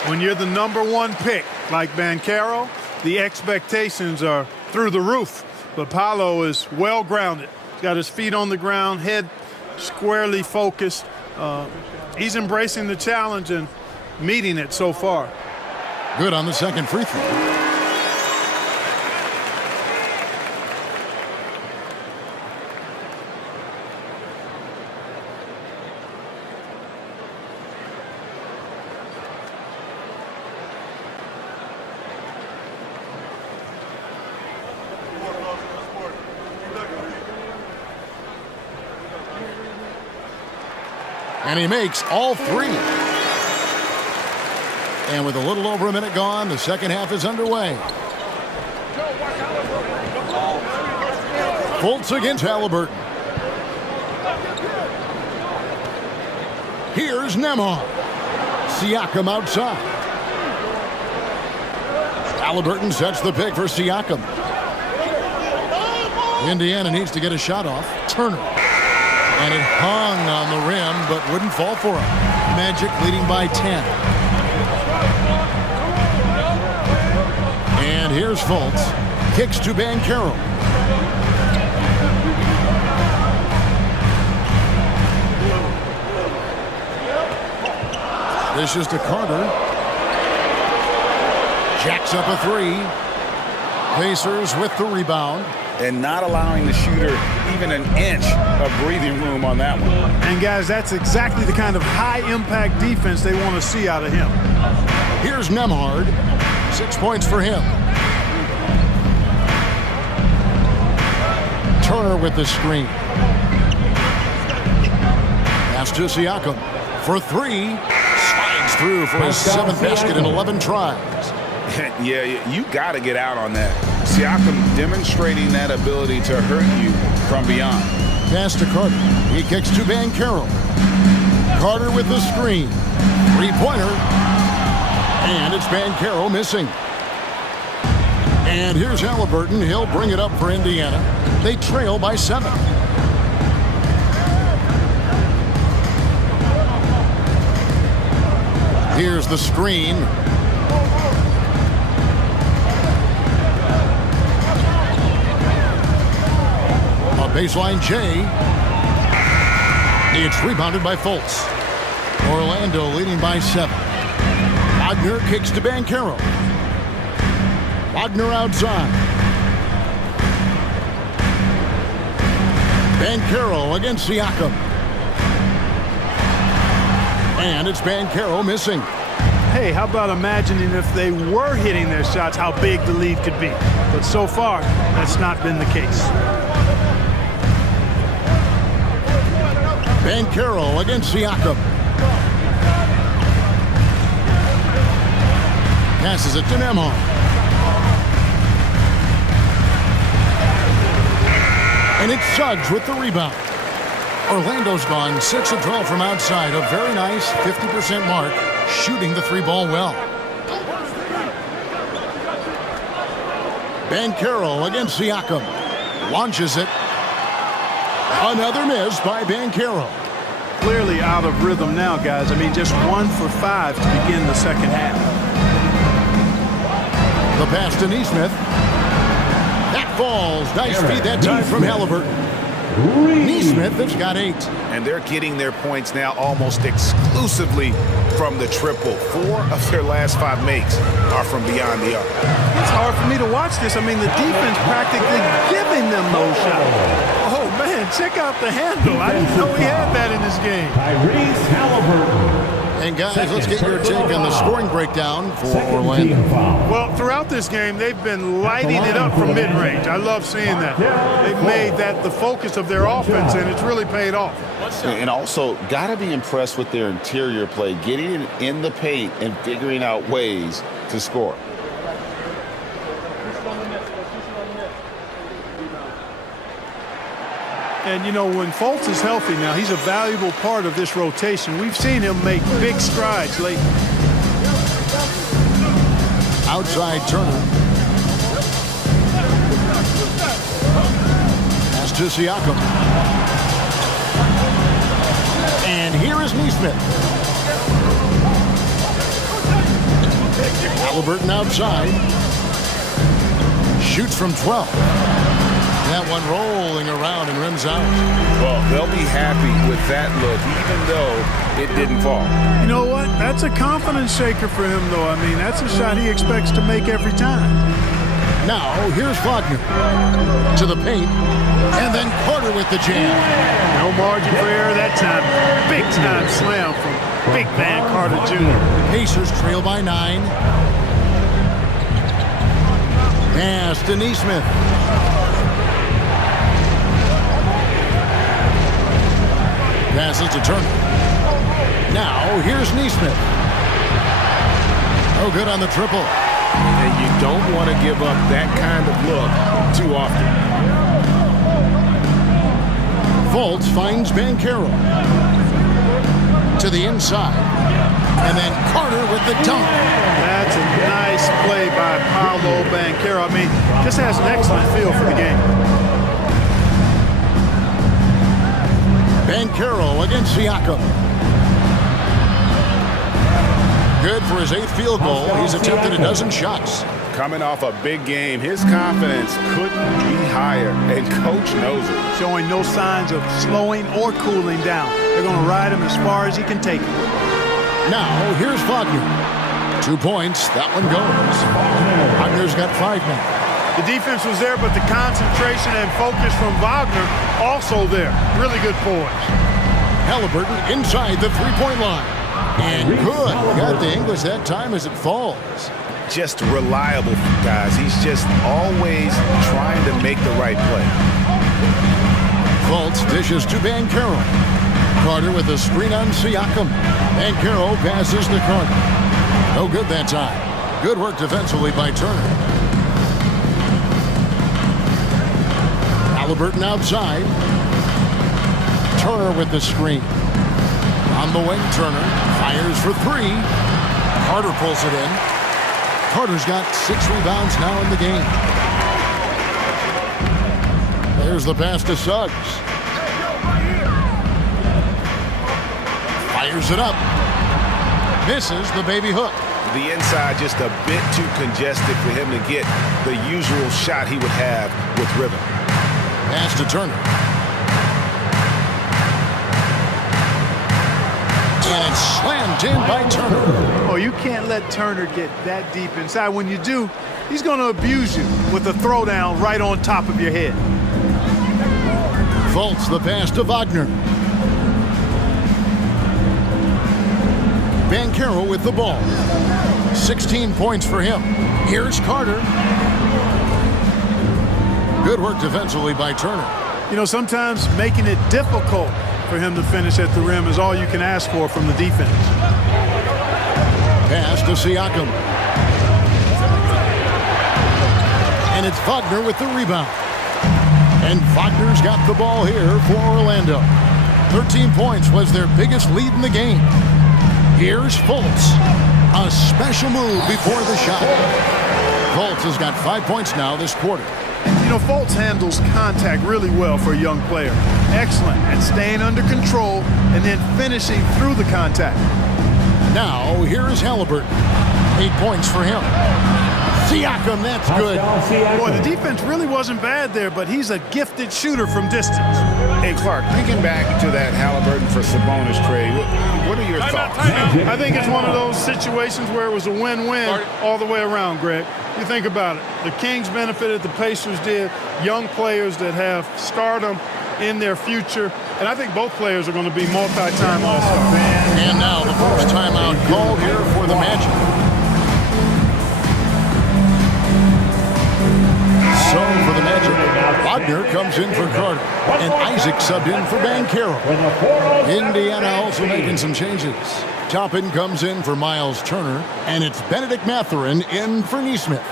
When you're the #1 pick, like Banchero, the expectations are through the roof. But Paolo is well-grounded. He's got his feet on the ground, head squarely focused. He's embracing the challenge and meeting it so far. Good on the second free throw. And he makes all three. And with a little over a minute gone, the second half is underway. Fultz against Halliburton. Here's Nembhard. Siakam outside. Halliburton sets the pick for Siakam. Indiana needs to get a shot off. Turner. And it hung on the rim, but wouldn't fall for him. Magic leading by 10. And here's Fultz. Kicks to Banchero. This is to Carter. Jacks up a three. Pacers with the rebound. And not allowing the shooter even an inch of breathing room on that one. And guys, that's exactly the kind of high-impact defense they want to see out of him. Here's Nembhard. 6 points for him. Turner with the screen. Pass to Siakam for three. Slides through for his 7th basket in 11 tries. Yeah, you got to get out on that. Siakam demonstrating that ability to hurt you from beyond. Pass to Carter. He kicks to Banchero. Carter with the screen. Three-pointer. And it's Banchero missing. And here's Halliburton. He'll bring it up for Indiana. They trail by 7. Here's the screen. Baseline J. It's rebounded by Fultz. Orlando leading by 7. Wagner kicks to Banchero. Wagner outside. Banchero against Siakam. And it's Banchero missing. Hey, how about imagining if they were hitting their shots, how big the lead could be. But so far, that's not been the case. Banchero against Siakam. Passes it to Nembhard. And it's Suggs with the rebound. Orlando's gone 6 of 12 from outside. A very nice 50% mark, shooting the 3-ball well. Banchero against Siakam. Launches it. Another miss by Banchero. Clearly out of rhythm now, guys. I mean, just 1 for 5 to begin the second half. The pass to Neesmith. That falls. Nice feed that time from Halliburton. Neesmith has got 8. And they're getting their points now almost exclusively from the triple. 4 of their last 5 makes are from beyond the arc. It's hard for me to watch this. I mean, the defense practically giving them those shots. Oh, man, check out the handle. I didn't know he had that in this game. Tyrese Halliburton. And guys, let's get your take on the scoring breakdown for Orlando. Well, throughout this game, they've been lighting it up from mid-range. I love seeing that. They've made that the focus of their offense, and it's really paid off. And also, got to be impressed with their interior play, getting in the paint and figuring out ways to score. And, you know, when Fultz is healthy now, he's a valuable part of this rotation. We've seen him make big strides lately. Outside Turner. Pass to Siakam. And here is Neesmith. Halliburton outside. Shoots from 12. That one rolling around and rims out. Well, they'll be happy with that look, even though it didn't fall. You know what? That's a confidence shaker for him, though. I mean, that's a shot he expects to make every time. Now, here's Wagner to the paint, and then Carter with the jam. No margin for error that time. Big-time slam from Big Van Carter Jr. Pacers trail by 9. Pass to Neesmith. Passes to Turner. Now, here's Neesmith. No good on the triple. And you don't want to give up that kind of look too often. Fultz finds Banchero. To the inside. And then Carter with the dunk. That's a nice play by Paolo Banchero. I mean, just has an excellent feel for the game. Banchero against Siakam. Good for his 8th field goal. He's attempted a dozen shots. Coming off a big game, his confidence couldn't be higher, and coach knows it. Showing no signs of slowing or cooling down. They're going to ride him as far as he can take him. Now, here's Wagner. 2 points. That one goes. Wagner's got 5 now. The defense was there, but the concentration and focus from Wagner also there. Really good poise. Halliburton inside the three-point line. And good. Got the English that time as it falls. Just reliable, guys. He's just always trying to make the right play. Fultz dishes to Banchero. Carter with a screen on Siakam. Banchero passes to Carter. No good that time. Good work defensively by Turner. Halliburton outside. Turner with the screen. On the wing, Turner fires for 3. Carter pulls it in. Carter's got 6 rebounds now in the game. There's the pass to Suggs. Fires it up. Misses the baby hook. The inside just a bit too congested for him to get the usual shot he would have with rhythm. Pass to Turner. And it's slammed in by Turner. Oh, you can't let Turner get that deep inside. When you do, he's going to abuse you with a throwdown right on top of your head. Fultz the pass to Wagner. Banchero with the ball. 16 points for him. Here's Carter. Good work defensively by Turner. You know, sometimes making it difficult for him to finish at the rim is all you can ask for from the defense. Pass to Siakam. And it's Wagner with the rebound. And Wagner's got the ball here for Orlando. 13 points was their biggest lead in the game. Here's Fultz. A special move before the shot. Fultz has got 5 points now this quarter. You know, Fultz handles contact really well for a young player. Excellent at staying under control and then finishing through the contact. Now, here is Halliburton. 8 points for him. Siakam, that's good. Boy, the defense really wasn't bad there, but he's a gifted shooter from distance. Hey, Clark, thinking back to that Halliburton for Sabonis trade, what are your thoughts? I think it's one of those situations where it was a win-win all the way around, Greg. You think about it. The Kings benefited, the Pacers did. Young players that have stardom in their future. And I think both players are going to be multi-time All-Stars. And now the first timeout called here for the Magic. So for the Magic, Wagner comes in for Carter, and Isaac subbed in for Banchero. Indiana also making some changes. Toppin comes in for Miles Turner, and it's Benedict Mathurin in for Neesmith.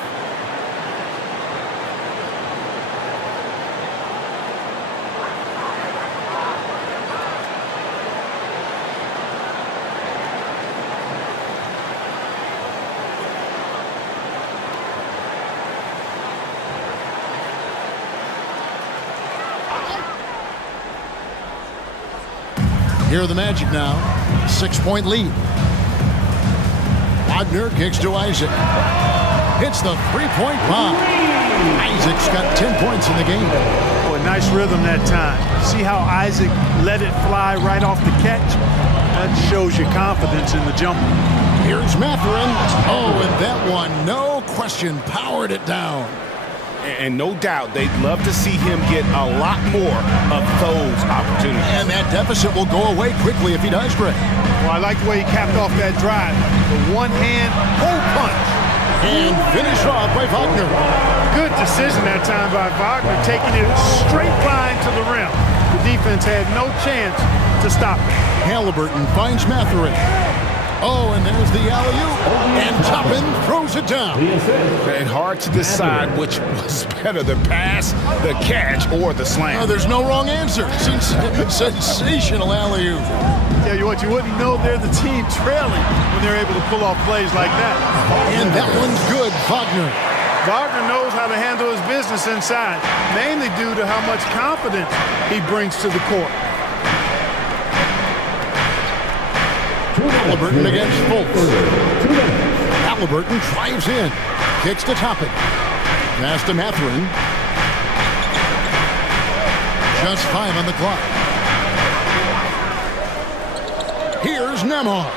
Here are the Magic now. 6-point lead. Wagner kicks to Isaac. Hits the three-point bomb. Isaac's got 10 points in the game. Boy, nice rhythm that time. See how Isaac let it fly right off the catch? That shows you confidence in the jumper. Here's Mathurin. Oh, and that one, no question, powered it down. And no doubt they'd love to see him get a lot more of those opportunities. And that deficit will go away quickly if he does, Greg. Well, I like the way he capped off that drive. The one-hand pull punch. And finished off by Wagner. Good decision that time by Wagner, taking it straight line to the rim. The defense had no chance to stop it. Halliburton finds Mathurin. Oh, and there's the alley-oop. And Toppin throws it down. And hard to decide which was better, the pass, the catch, or the slam. Oh, there's no wrong answer. Sensational alley-oop. Tell you what, you wouldn't know they're the team trailing when they're able to pull off plays like that. And that one's good, Wagner. Wagner knows how to handle his business inside, mainly due to how much confidence he brings to the court. Halliburton against Fultz. Halliburton drives in. Kicks to Toppin. Pass to Mathurin. Just 5 on the clock. Here's Nembhard.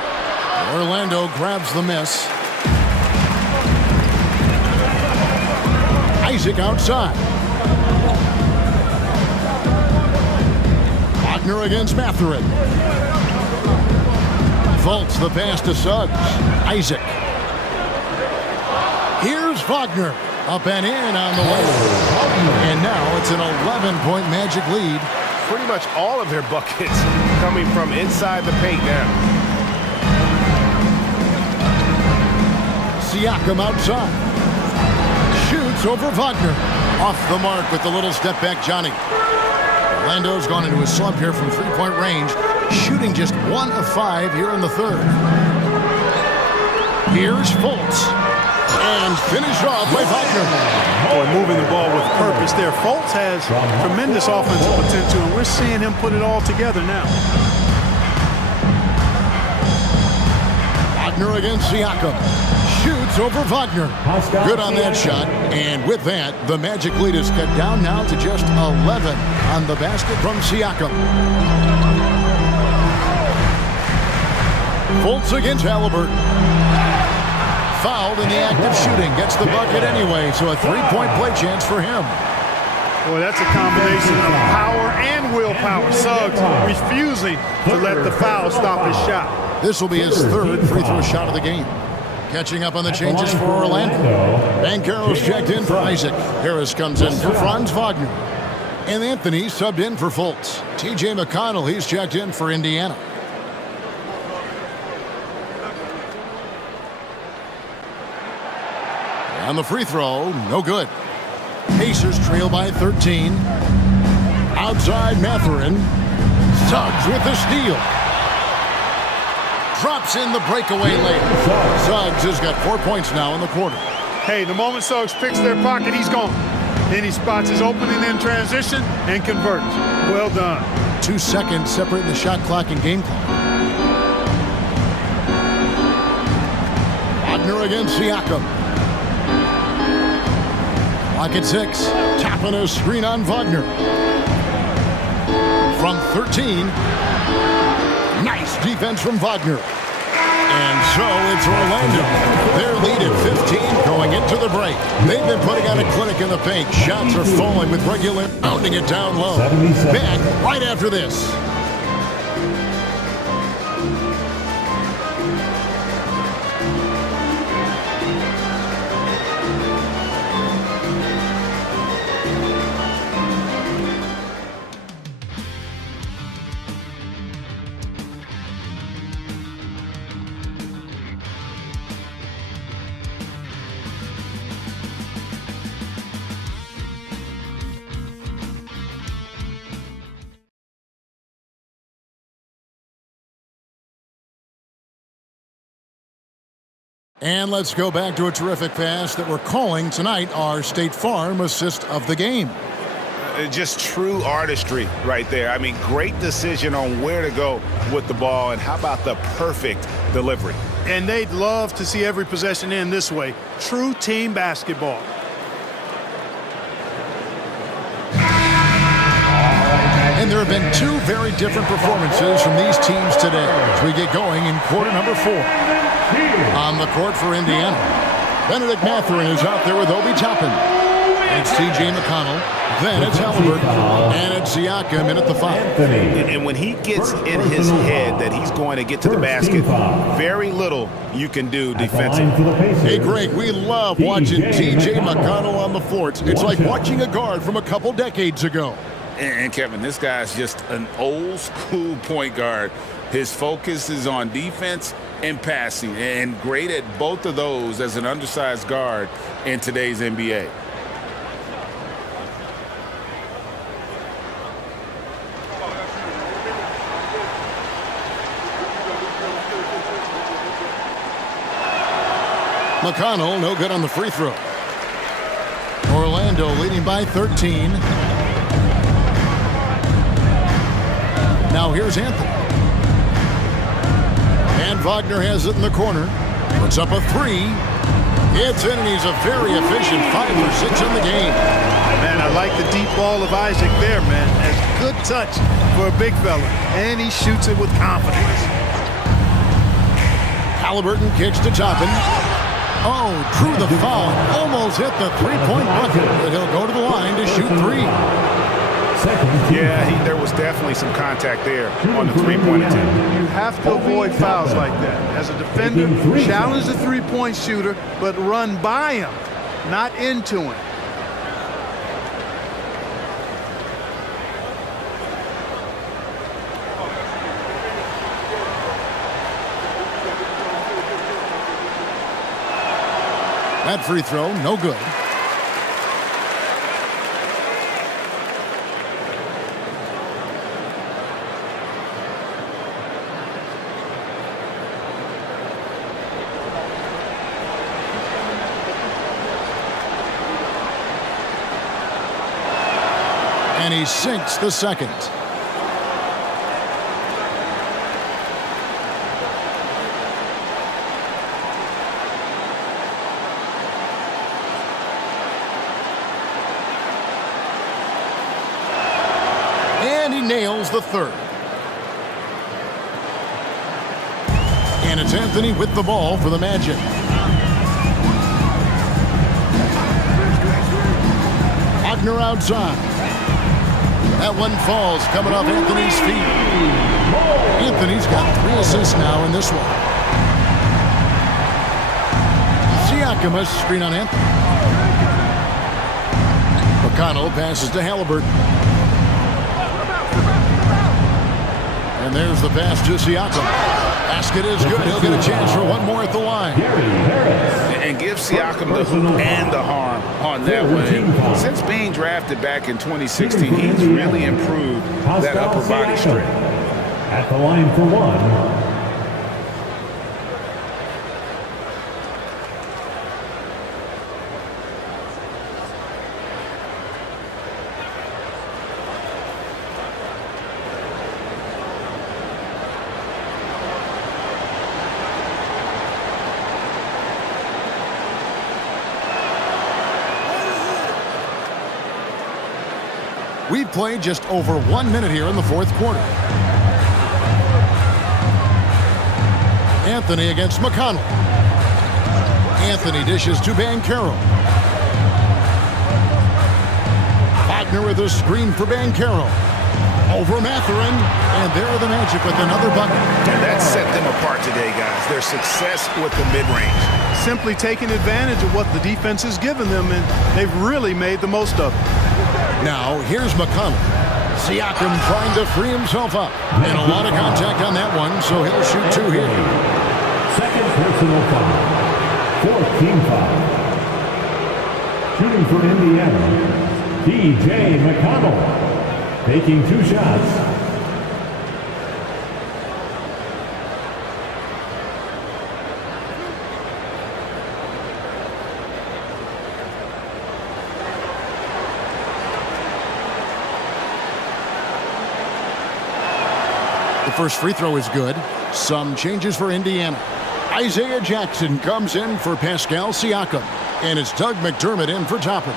Orlando grabs the miss. Isaac outside. Wagner against Mathurin. Fultz the pass to Suggs. Isaac. Here's Wagner. Up and in on the way. And now it's an 11-point Magic lead. Pretty much all of their buckets coming from inside the paint now. Siakam outside. Shoots over Wagner. Off the mark with the little step back Johnny. Orlando's gone into a slump here from three-point range, shooting just 1 of 5 here in the third. Here's Fultz. And finished off by Wagner. Boy, moving the ball with purpose there. Fultz has tremendous offensive potential, and we're seeing him put it all together now. Wagner against Siakam. Shoots over Wagner. Good on that shot. And with that, the Magic lead is cut down now to just 11 on the basket from Siakam. Fultz against Halliburton. Fouled in the act of shooting. Gets the bucket anyway, so a three-point play chance for him. Boy, that's a combination of power and willpower. Suggs refusing to let the foul stop his shot. This will be his third free throw shot of the game. Catching up on the changes for Orlando. Banchero's checked in for Isaac. Harris comes in for Franz Wagner. And Anthony subbed in for Fultz. TJ McConnell, he's checked in for Indiana. And the free throw, no good. Pacers trail by 13. Outside Mathurin. Suggs with the steal. Drops in the breakaway layup. Suggs has got 4 points now in the quarter. Hey, the moment Suggs picks their pocket, he's gone. Then he spots his opening in transition and converts. Well done. 2 seconds separating the shot clock and game clock. Wagner against Siakam. Clock at 6. Tapping a screen on Wagner. From 13. Nice defense from Wagner. And so it's Orlando. Their lead at 15 going into the break. They've been putting on a clinic in the paint. Shots are falling with regular, pounding it down low. Back right after this. And let's go back to a terrific pass that we're calling tonight our State Farm assist of the game. Just true artistry right there. I mean, great decision on where to go with the ball, and how about the perfect delivery? And they'd love to see every possession end this way. True team basketball. And there have been two very different performances from these teams today as we get going in quarter number 4. On the court for Indiana, Benedict Mathurin is out there with Obi Toppin. It's T.J. McConnell. Then it's Halliburton. And it's Siakam in at the 5. And when he gets in his head that he's going to get to the basket, very little you can do defensively. Hey, Greg, we love watching T.J. McConnell on the floor. It's like watching a guard from a couple decades ago. And Kevin, this guy's just an old school point guard. His focus is on defense and passing, and great at both of those as an undersized guard in today's NBA. McConnell, no good on the free throw. Orlando leading by 13. Now here's Anthony. And Wagner has it in the corner. Puts up a 3. It's in, and he's a very efficient 5 for 6 in the game. Man, I like the deep ball of Isaac there, man. That's good touch for a big fella. And he shoots it with confidence. Halliburton kicks to Toppin. Oh, drew the foul. Almost hit the three-point bucket. But he'll go to the line to shoot 3. Yeah, there was definitely some contact there on the three-point attempt. You have to avoid fouls like that. As a defender, challenge the three-point shooter, but run by him, not into him. That free throw, no good. And he sinks the second. And he nails the third. And it's Anthony with the ball for the Magic. Wagner outside. That one falls, coming off Anthony's feet. Anthony's got 3 assists now in this one. Siakam, a screen on Anthony. McConnell passes to Halliburton. And there's the pass to Siakam. Basket is good. He'll get a chance for one more at the line. And give Siakam the hoop and the harm on that one. Since being drafted back in 2016, he's really improved that upper body strength. At the line for 1. We've played just over 1 minute here in the fourth quarter. Anthony against McConnell. Anthony dishes to Banchero. Wagner with a screen for Banchero. Over Mathurin, and there the Magic with another bucket. And that set them apart today, guys. Their success with the mid-range. Simply taking advantage of what the defense has given them, and they've really made the most of it. Now, here's McConnell. Siakam trying to free himself up. And a lot of contact on that one, so he'll shoot two here. Second personal foul. Fourth team foul. Shooting for Indiana, DJ McConnell. Taking 2 shots. The first free throw is good. Some changes for Indiana. Isaiah Jackson comes in for Pascal Siakam. And it's Doug McDermott in for Toppin.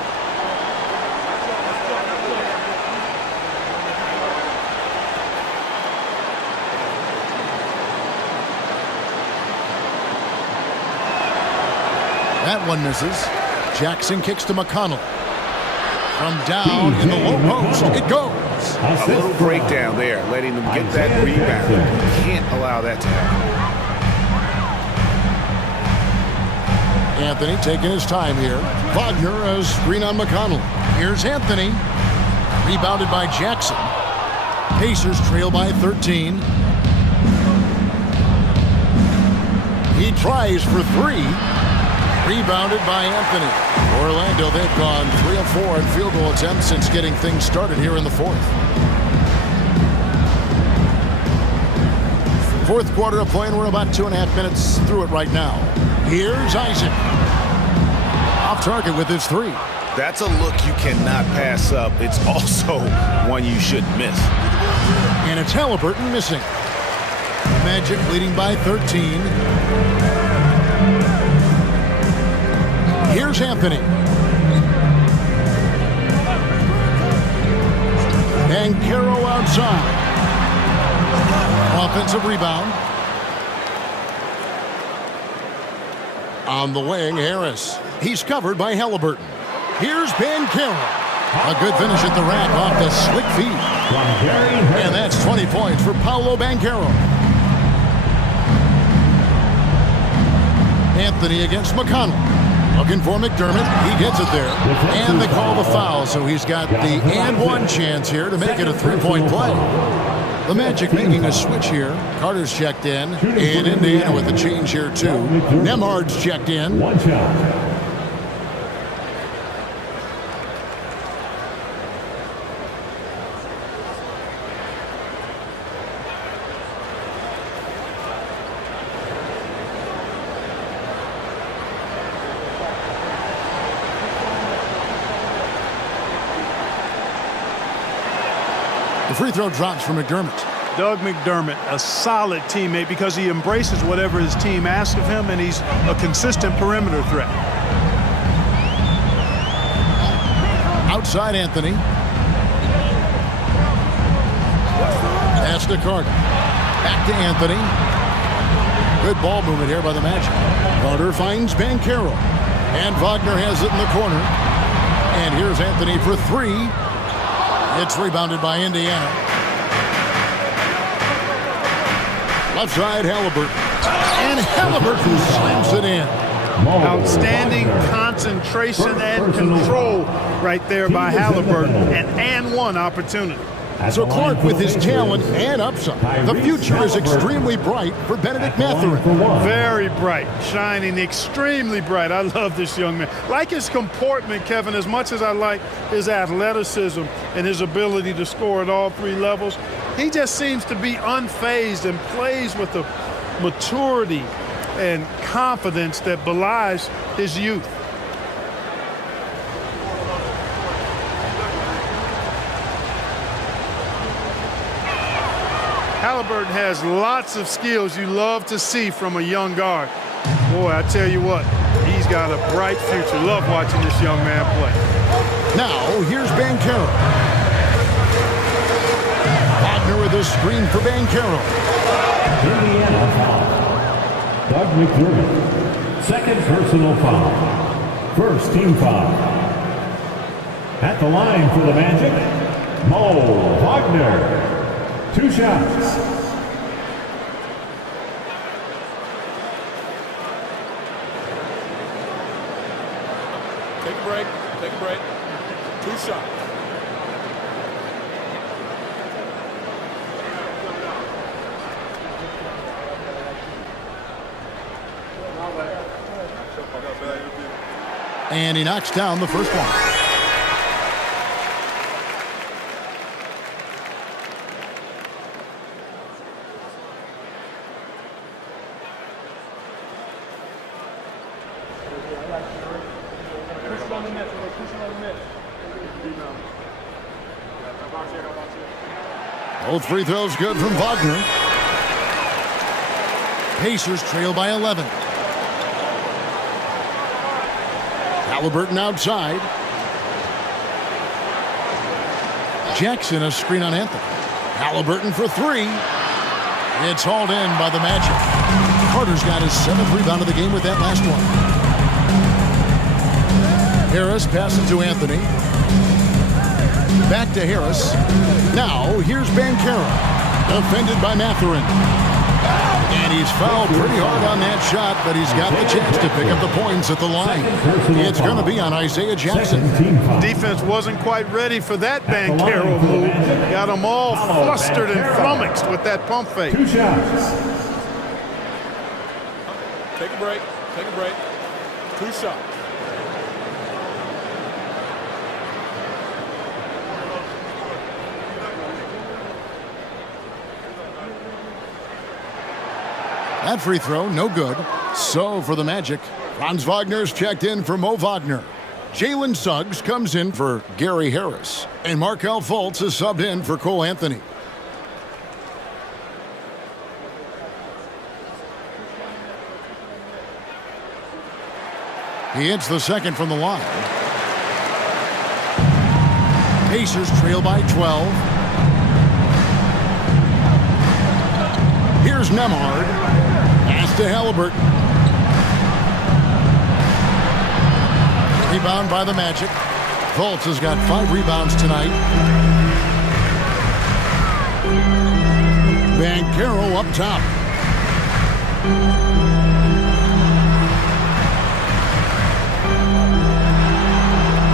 That one misses. Jackson kicks to McConnell. From down in the low post, it goes. A little breakdown there, letting them get that rebound. You can't allow that to happen. Anthony taking his time here. Wagner a screen on McConnell. Here's Anthony. Rebounded by Jackson. Pacers trail by 13. He tries for 3. Rebounded by Anthony. Orlando, they've gone 3 of 4 in field goal attempts since getting things started here in the fourth. Fourth quarter of play, and we're about 2.5 minutes through it right now. Here's Isaac. Off target with his 3. That's a look you cannot pass up. It's also one you shouldn't miss. And it's Halliburton missing. Magic leading by 13. Here's Anthony. Banchero outside. Offensive rebound. On the wing, Harris. He's covered by Halliburton. Here's Banchero. A good finish at the rack off the slick feed. And that's 20 points for Paolo Banchero. Anthony against McConnell. Looking for McDermott. He gets it there. And they call the foul, so he's got the and one chance here to make it a 3-point play. The Magic making a switch here. Carter's checked in. And Indiana with a change here, too. Nemhard's checked in. One shot. The free throw drops for McDermott. Doug McDermott, a solid teammate because he embraces whatever his team asks of him, and he's a consistent perimeter threat. Outside Anthony. Pass to Carter. Back to Anthony. Good ball movement here by the Magic. Carter finds Banchero. And Wagner has it in the corner. And here's Anthony for 3. It's rebounded by Indiana. Left side, Halliburton. And Halliburton slams it in. Outstanding concentration and control right there by Halliburton. And one opportunity. So Clark with his talent and upside. The future is extremely bright for Benedict Mathurin. Very bright, shining extremely bright. I love this young man. Like his comportment, Kevin, as much as I like his athleticism and his ability to score at all 3 levels, he just seems to be unfazed and plays with a maturity and confidence that belies his youth. Halliburton has lots of skills you love to see from a young guard. Boy, I tell you what, he's got a bright future. Love watching this young man play. Now, here's Banchero. Wagner with a screen for Banchero. Doug McDermott. Second personal foul. First team foul. At the line for the Magic, Mo Wagner. 2 shots. Take a break. Take a break. 2 shots. And he knocks down the first one. Both free throws good from Wagner. Pacers trail by 11. Halliburton outside. Jackson a screen on Anthony. Halliburton for 3. It's hauled in by the Magic. Carter's got his 7th rebound of the game with that last one. Harris passes to Anthony. Back to Harris. Now here's Banchero. Defended by Mathurin. And he's fouled pretty hard on that shot, but he's got the chance to pick up the points at the line. It's going to be on Isaiah Jackson. Defense wasn't quite ready for that Banchero move. Got them all flustered and flummoxed with that pump fake. 2 shots. Take a break. Take a break. 2 shots. That free throw, no good. So for the Magic, Franz Wagner's checked in for Mo Wagner. Jalen Suggs comes in for Gary Harris. And Markelle Fultz is subbed in for Cole Anthony. He hits the second from the line. Pacers trail by 12. Here's Nemhard. Pass to Halliburton. Rebound by the Magic. Fultz has got 5 rebounds tonight. Banchero up top.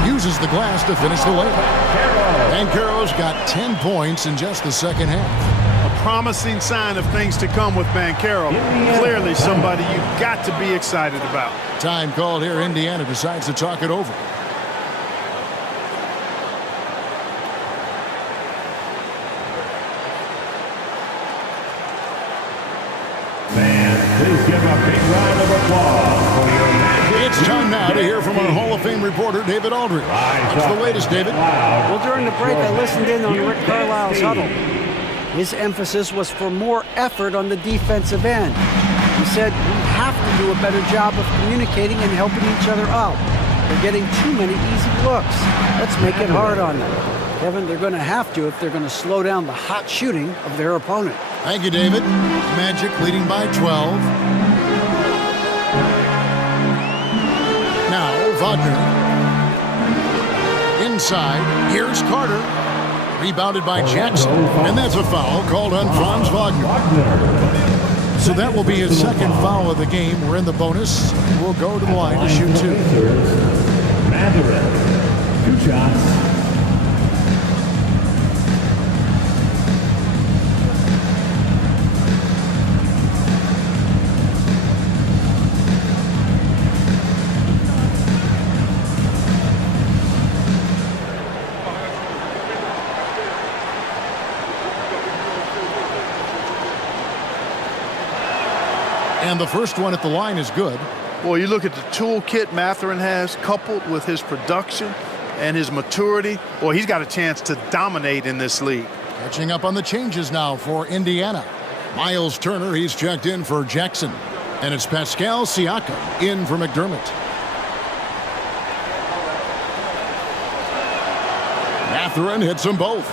Uses the glass to finish the layup. Banchero's got 10 points in just the second half. Promising sign of things to come with Banchero. Clearly somebody you've got to be excited about. Time called here. Indiana decides to talk it over. Fans, please give a big round of applause for your Magic. It's time now to hear from our Hall of Fame reporter, David Aldridge. What's the latest, David? Well, during the break, I listened in on Rick Carlisle's huddle. His emphasis was for more effort on the defensive end. He said we have to do a better job of communicating and helping each other out. They're getting too many easy looks. Let's make it hard on them. Kevin, they're going to have to if they're going to slow down the hot shooting of their opponent. Thank you, David. Magic leading by 12. Now, Wagner. Inside. Here's Carter. Rebounded by Jackson. And that's a foul called on Franz Wagner. So that will be his second foul of the game. We're in the bonus. We'll go to the line to shoot 2. Mathurin. 2 shots. And the first one at the line is good. Boy, you look at the toolkit Mathurin has, coupled with his production and his maturity. Boy, he's got a chance to dominate in this league. Catching up on the changes now for Indiana. Miles Turner, he's checked in for Jackson. And it's Pascal Siakam in for McDermott. Mathurin hits them both.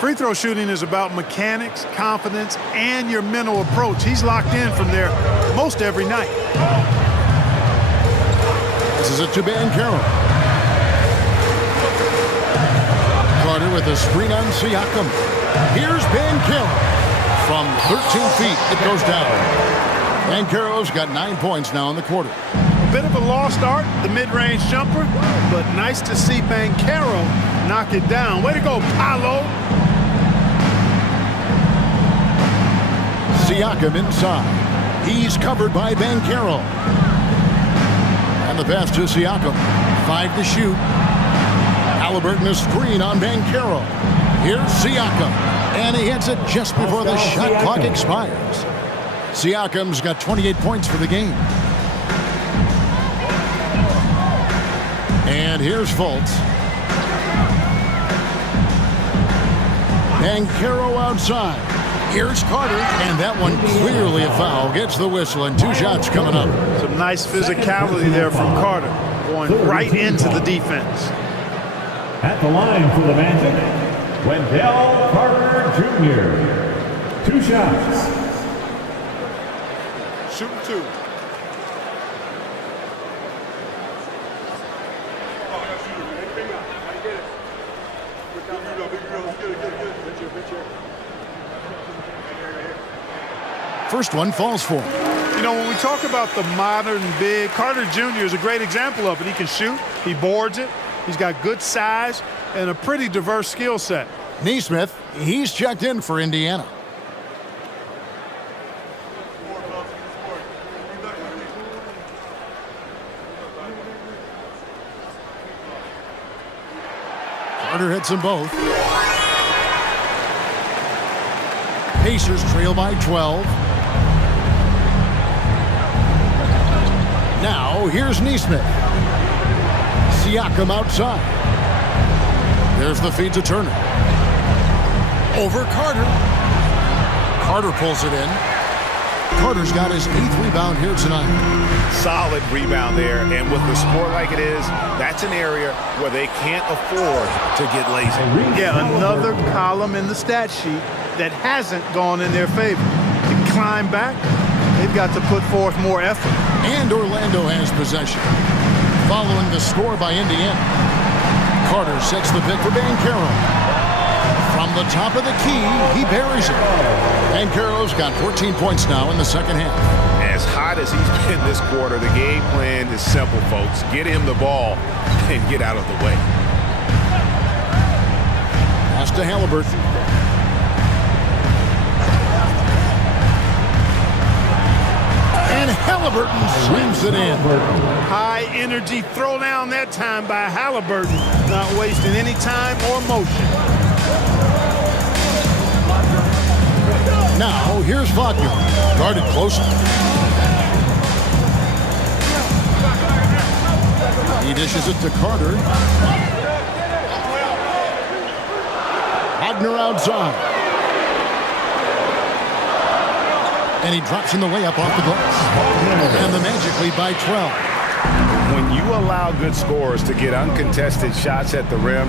Free throw shooting is about mechanics, confidence, and your mental approach. He's locked in from there most every night. This is it to Banchero. Carter with a screen on Siakam. Here's Banchero. From 13 feet, it goes down. Banchero's got 9 points now in the quarter. A bit of a lost art, the mid-range jumper, but nice to see Banchero knock it down. Way to go, Paolo. Siakam inside. He's covered by Banchero. And the pass to Siakam. 5 to shoot. Halliburton a screen on Banchero. Here's Siakam. And he hits it just before the shot clock expires. Siakam's got 28 points for the game. And here's Fultz. Banchero outside. Here's Carter, and that one clearly a foul. Gets the whistle, and 2 shots coming up. Some nice physicality there from Carter, going right into the defense. At the line for the Magic, Wendell Carter Jr. 2 shots. Shooting 2. First one falls for him. You know, when we talk about the modern big, Carter Jr. is a great example of it. He can shoot, he boards it, he's got good size and a pretty diverse skill set. Neesmith, he's checked in for Indiana. Carter hits them both. Pacers trail by 12. Now, here's Neesmith. Siakam outside. There's the feed to Turner. Over Carter. Carter pulls it in. Carter's got his 8th rebound here tonight. Solid rebound there, and with the score like it is, that's an area where they can't afford to get lazy. Yeah, another column in the stat sheet that hasn't gone in their favor. To climb back, they've got to put forth more effort. And Orlando has possession. Following the score by Indiana. Carter sets the pick for Banchero. From the top of the key, he buries it. Banchero's got 14 points now in the second half. As hot as he's been this quarter, the game plan is simple, folks. Get him the ball and get out of the way. Pass to Halliburton. And Halliburton swings it in. High energy throw down that time by Halliburton, not wasting any time or motion. Now, here's Wagner, guarded closely. He dishes it to Carter. Wagner outside. And he drops in the layup off the glass. And the Magic lead by 12. When you allow good scorers to get uncontested shots at the rim,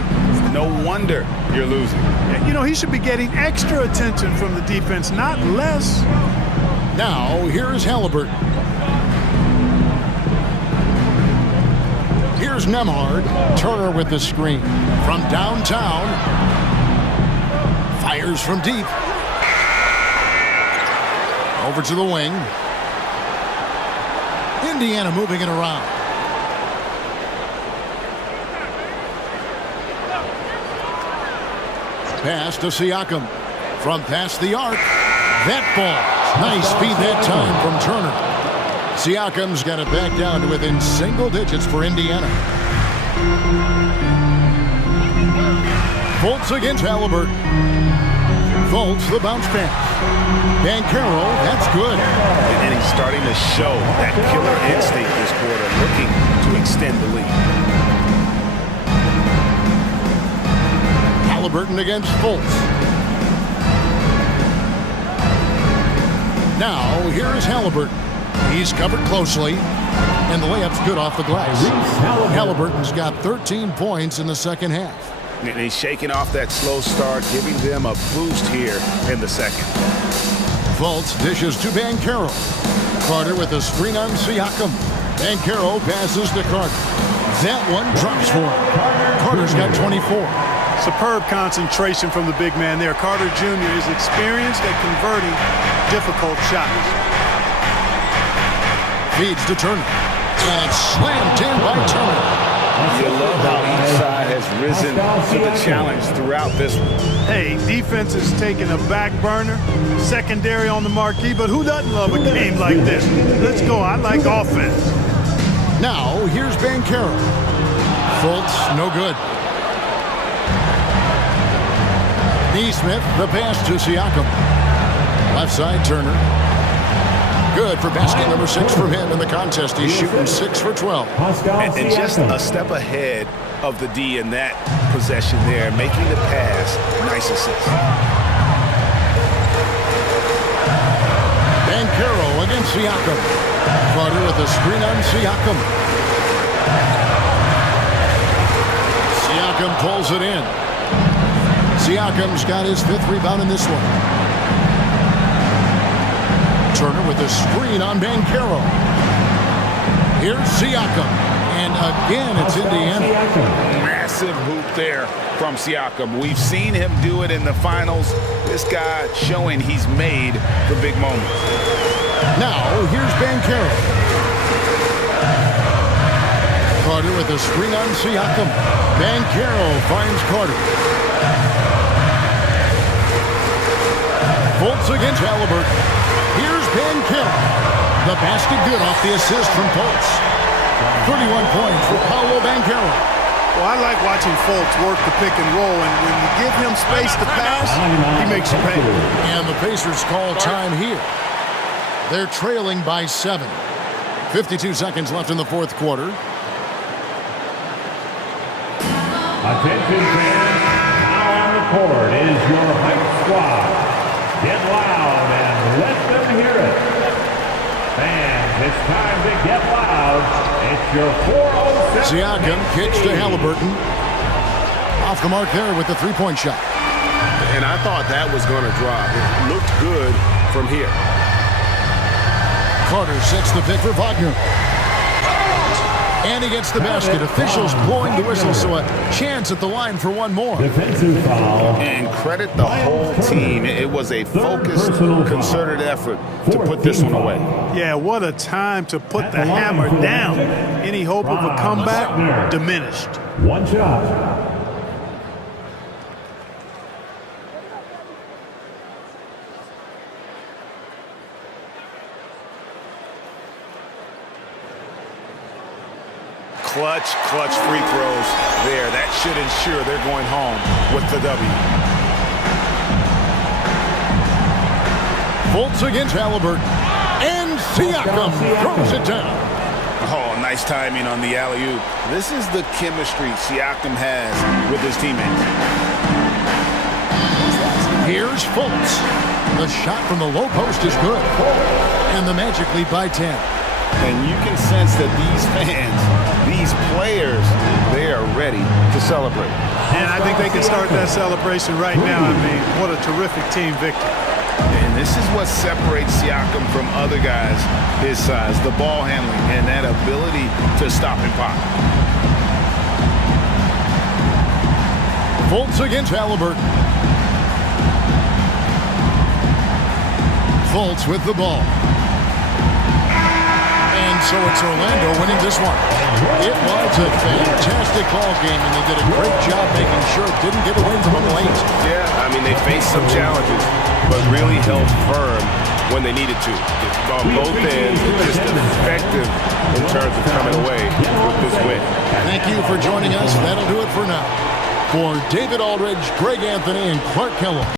no wonder you're losing. You know, he should be getting extra attention from the defense, not less. Now, here is Halliburton. Here's Nemhard. Turner with the screen. From downtown. Fires from deep. Over to the wing. Indiana moving it around. Pass to Siakam. From past the arc. That ball. Nice speed that time from Turner. Siakam's got it back down to within single digits for Indiana. Fultz against Halliburton. Fultz, the bounce pass. Banchero, that's good. And he's starting to show that killer instinct this quarter, looking to extend the lead. Halliburton against Fultz. Now, here is Halliburton. He's covered closely, and the layup's good off the glass. Halliburton's got 13 points in the second half. And he's shaking off that slow start, giving them a boost here in the second. Fultz dishes to Banchero. Carter with a screen on Siakam. Banchero passes to Carter. That one drops for him. Carter's got 24. Superb concentration from the big man there. Carter Jr. is experienced at converting difficult shots. Feeds to Turner. And it's slammed in by Turner. You love how each side has risen to the challenge throughout this one. Hey, defense is taking a back burner, secondary on the marquee, but who doesn't love a game like this? Let's go. I like offense. Now, here's Banchero. Fultz, no good. Neesmith, the pass to Siakam. Left side, Turner. Good for basket number 6 from him in the contest. He's shooting 6 for 12. And just a step ahead of the D in that possession there, making the pass. Nice assist. Banchero against Siakam. Carter with a screen on Siakam. Siakam pulls it in. Siakam's got his 5th rebound in this one. Turner with a screen on Banchero. Here's Siakam. And again, it's Indiana. Massive hoop there from Siakam. We've seen him do it in the finals. This guy showing he's made for big moments. Now, here's Banchero. Carter with a screen on Siakam. Banchero finds Carter. Fultz against Halliburton. Here's Banchero. The basket good off the assist from Fultz. 31 points for Paolo Banchero. Well, I like watching Fultz work the pick and roll, and when you give him space to pass, he makes you pay. And the Pacers call time here. They're trailing by 7. 52 seconds left in the 4th quarter. Attention fans, now on the court is your hype squad. Get loud and let them hear it. Fans, it's time to get loud. It's your 407. Siakam kicks to Halliburton. Off the mark there with the 3-point shot. And I thought that was going to drop. It looked good from here. Carter sets the pick for Wagner. And he gets the basket. Officials blowing the whistle, so a chance at the line for one more. Defensive foul. And credit the whole team. It was a focused, concerted effort to put this one away. Yeah, what a time to put the hammer down. Any hope of a comeback diminished. One shot. Clutch free throws there. That should ensure they're going home with the W. Fultz against Halliburton. And Siakam throws it down. Oh, nice timing on the alley-oop. This is the chemistry Siakam has with his teammates. Here's Fultz. The shot from the low post is good. And the Magic lead by 10. And you can sense that these fans, these players, they are ready to celebrate. And I think they can start that celebration right now. I mean, what a terrific team victory. And this is what separates Siakam from other guys his size, the ball handling and that ability to stop and pop. Fultz against Halliburton. Fultz with the ball. And so it's Orlando winning this one. It was a fantastic ball game, and they did a great job making sure it didn't get away from them late. Yeah, I mean, they faced some challenges, but really held firm when they needed to. On both ends, just effective in terms of coming away with this win. Thank you for joining us. That'll do it for now. For David Aldridge, Greg Anthony, and Clark Kellogg,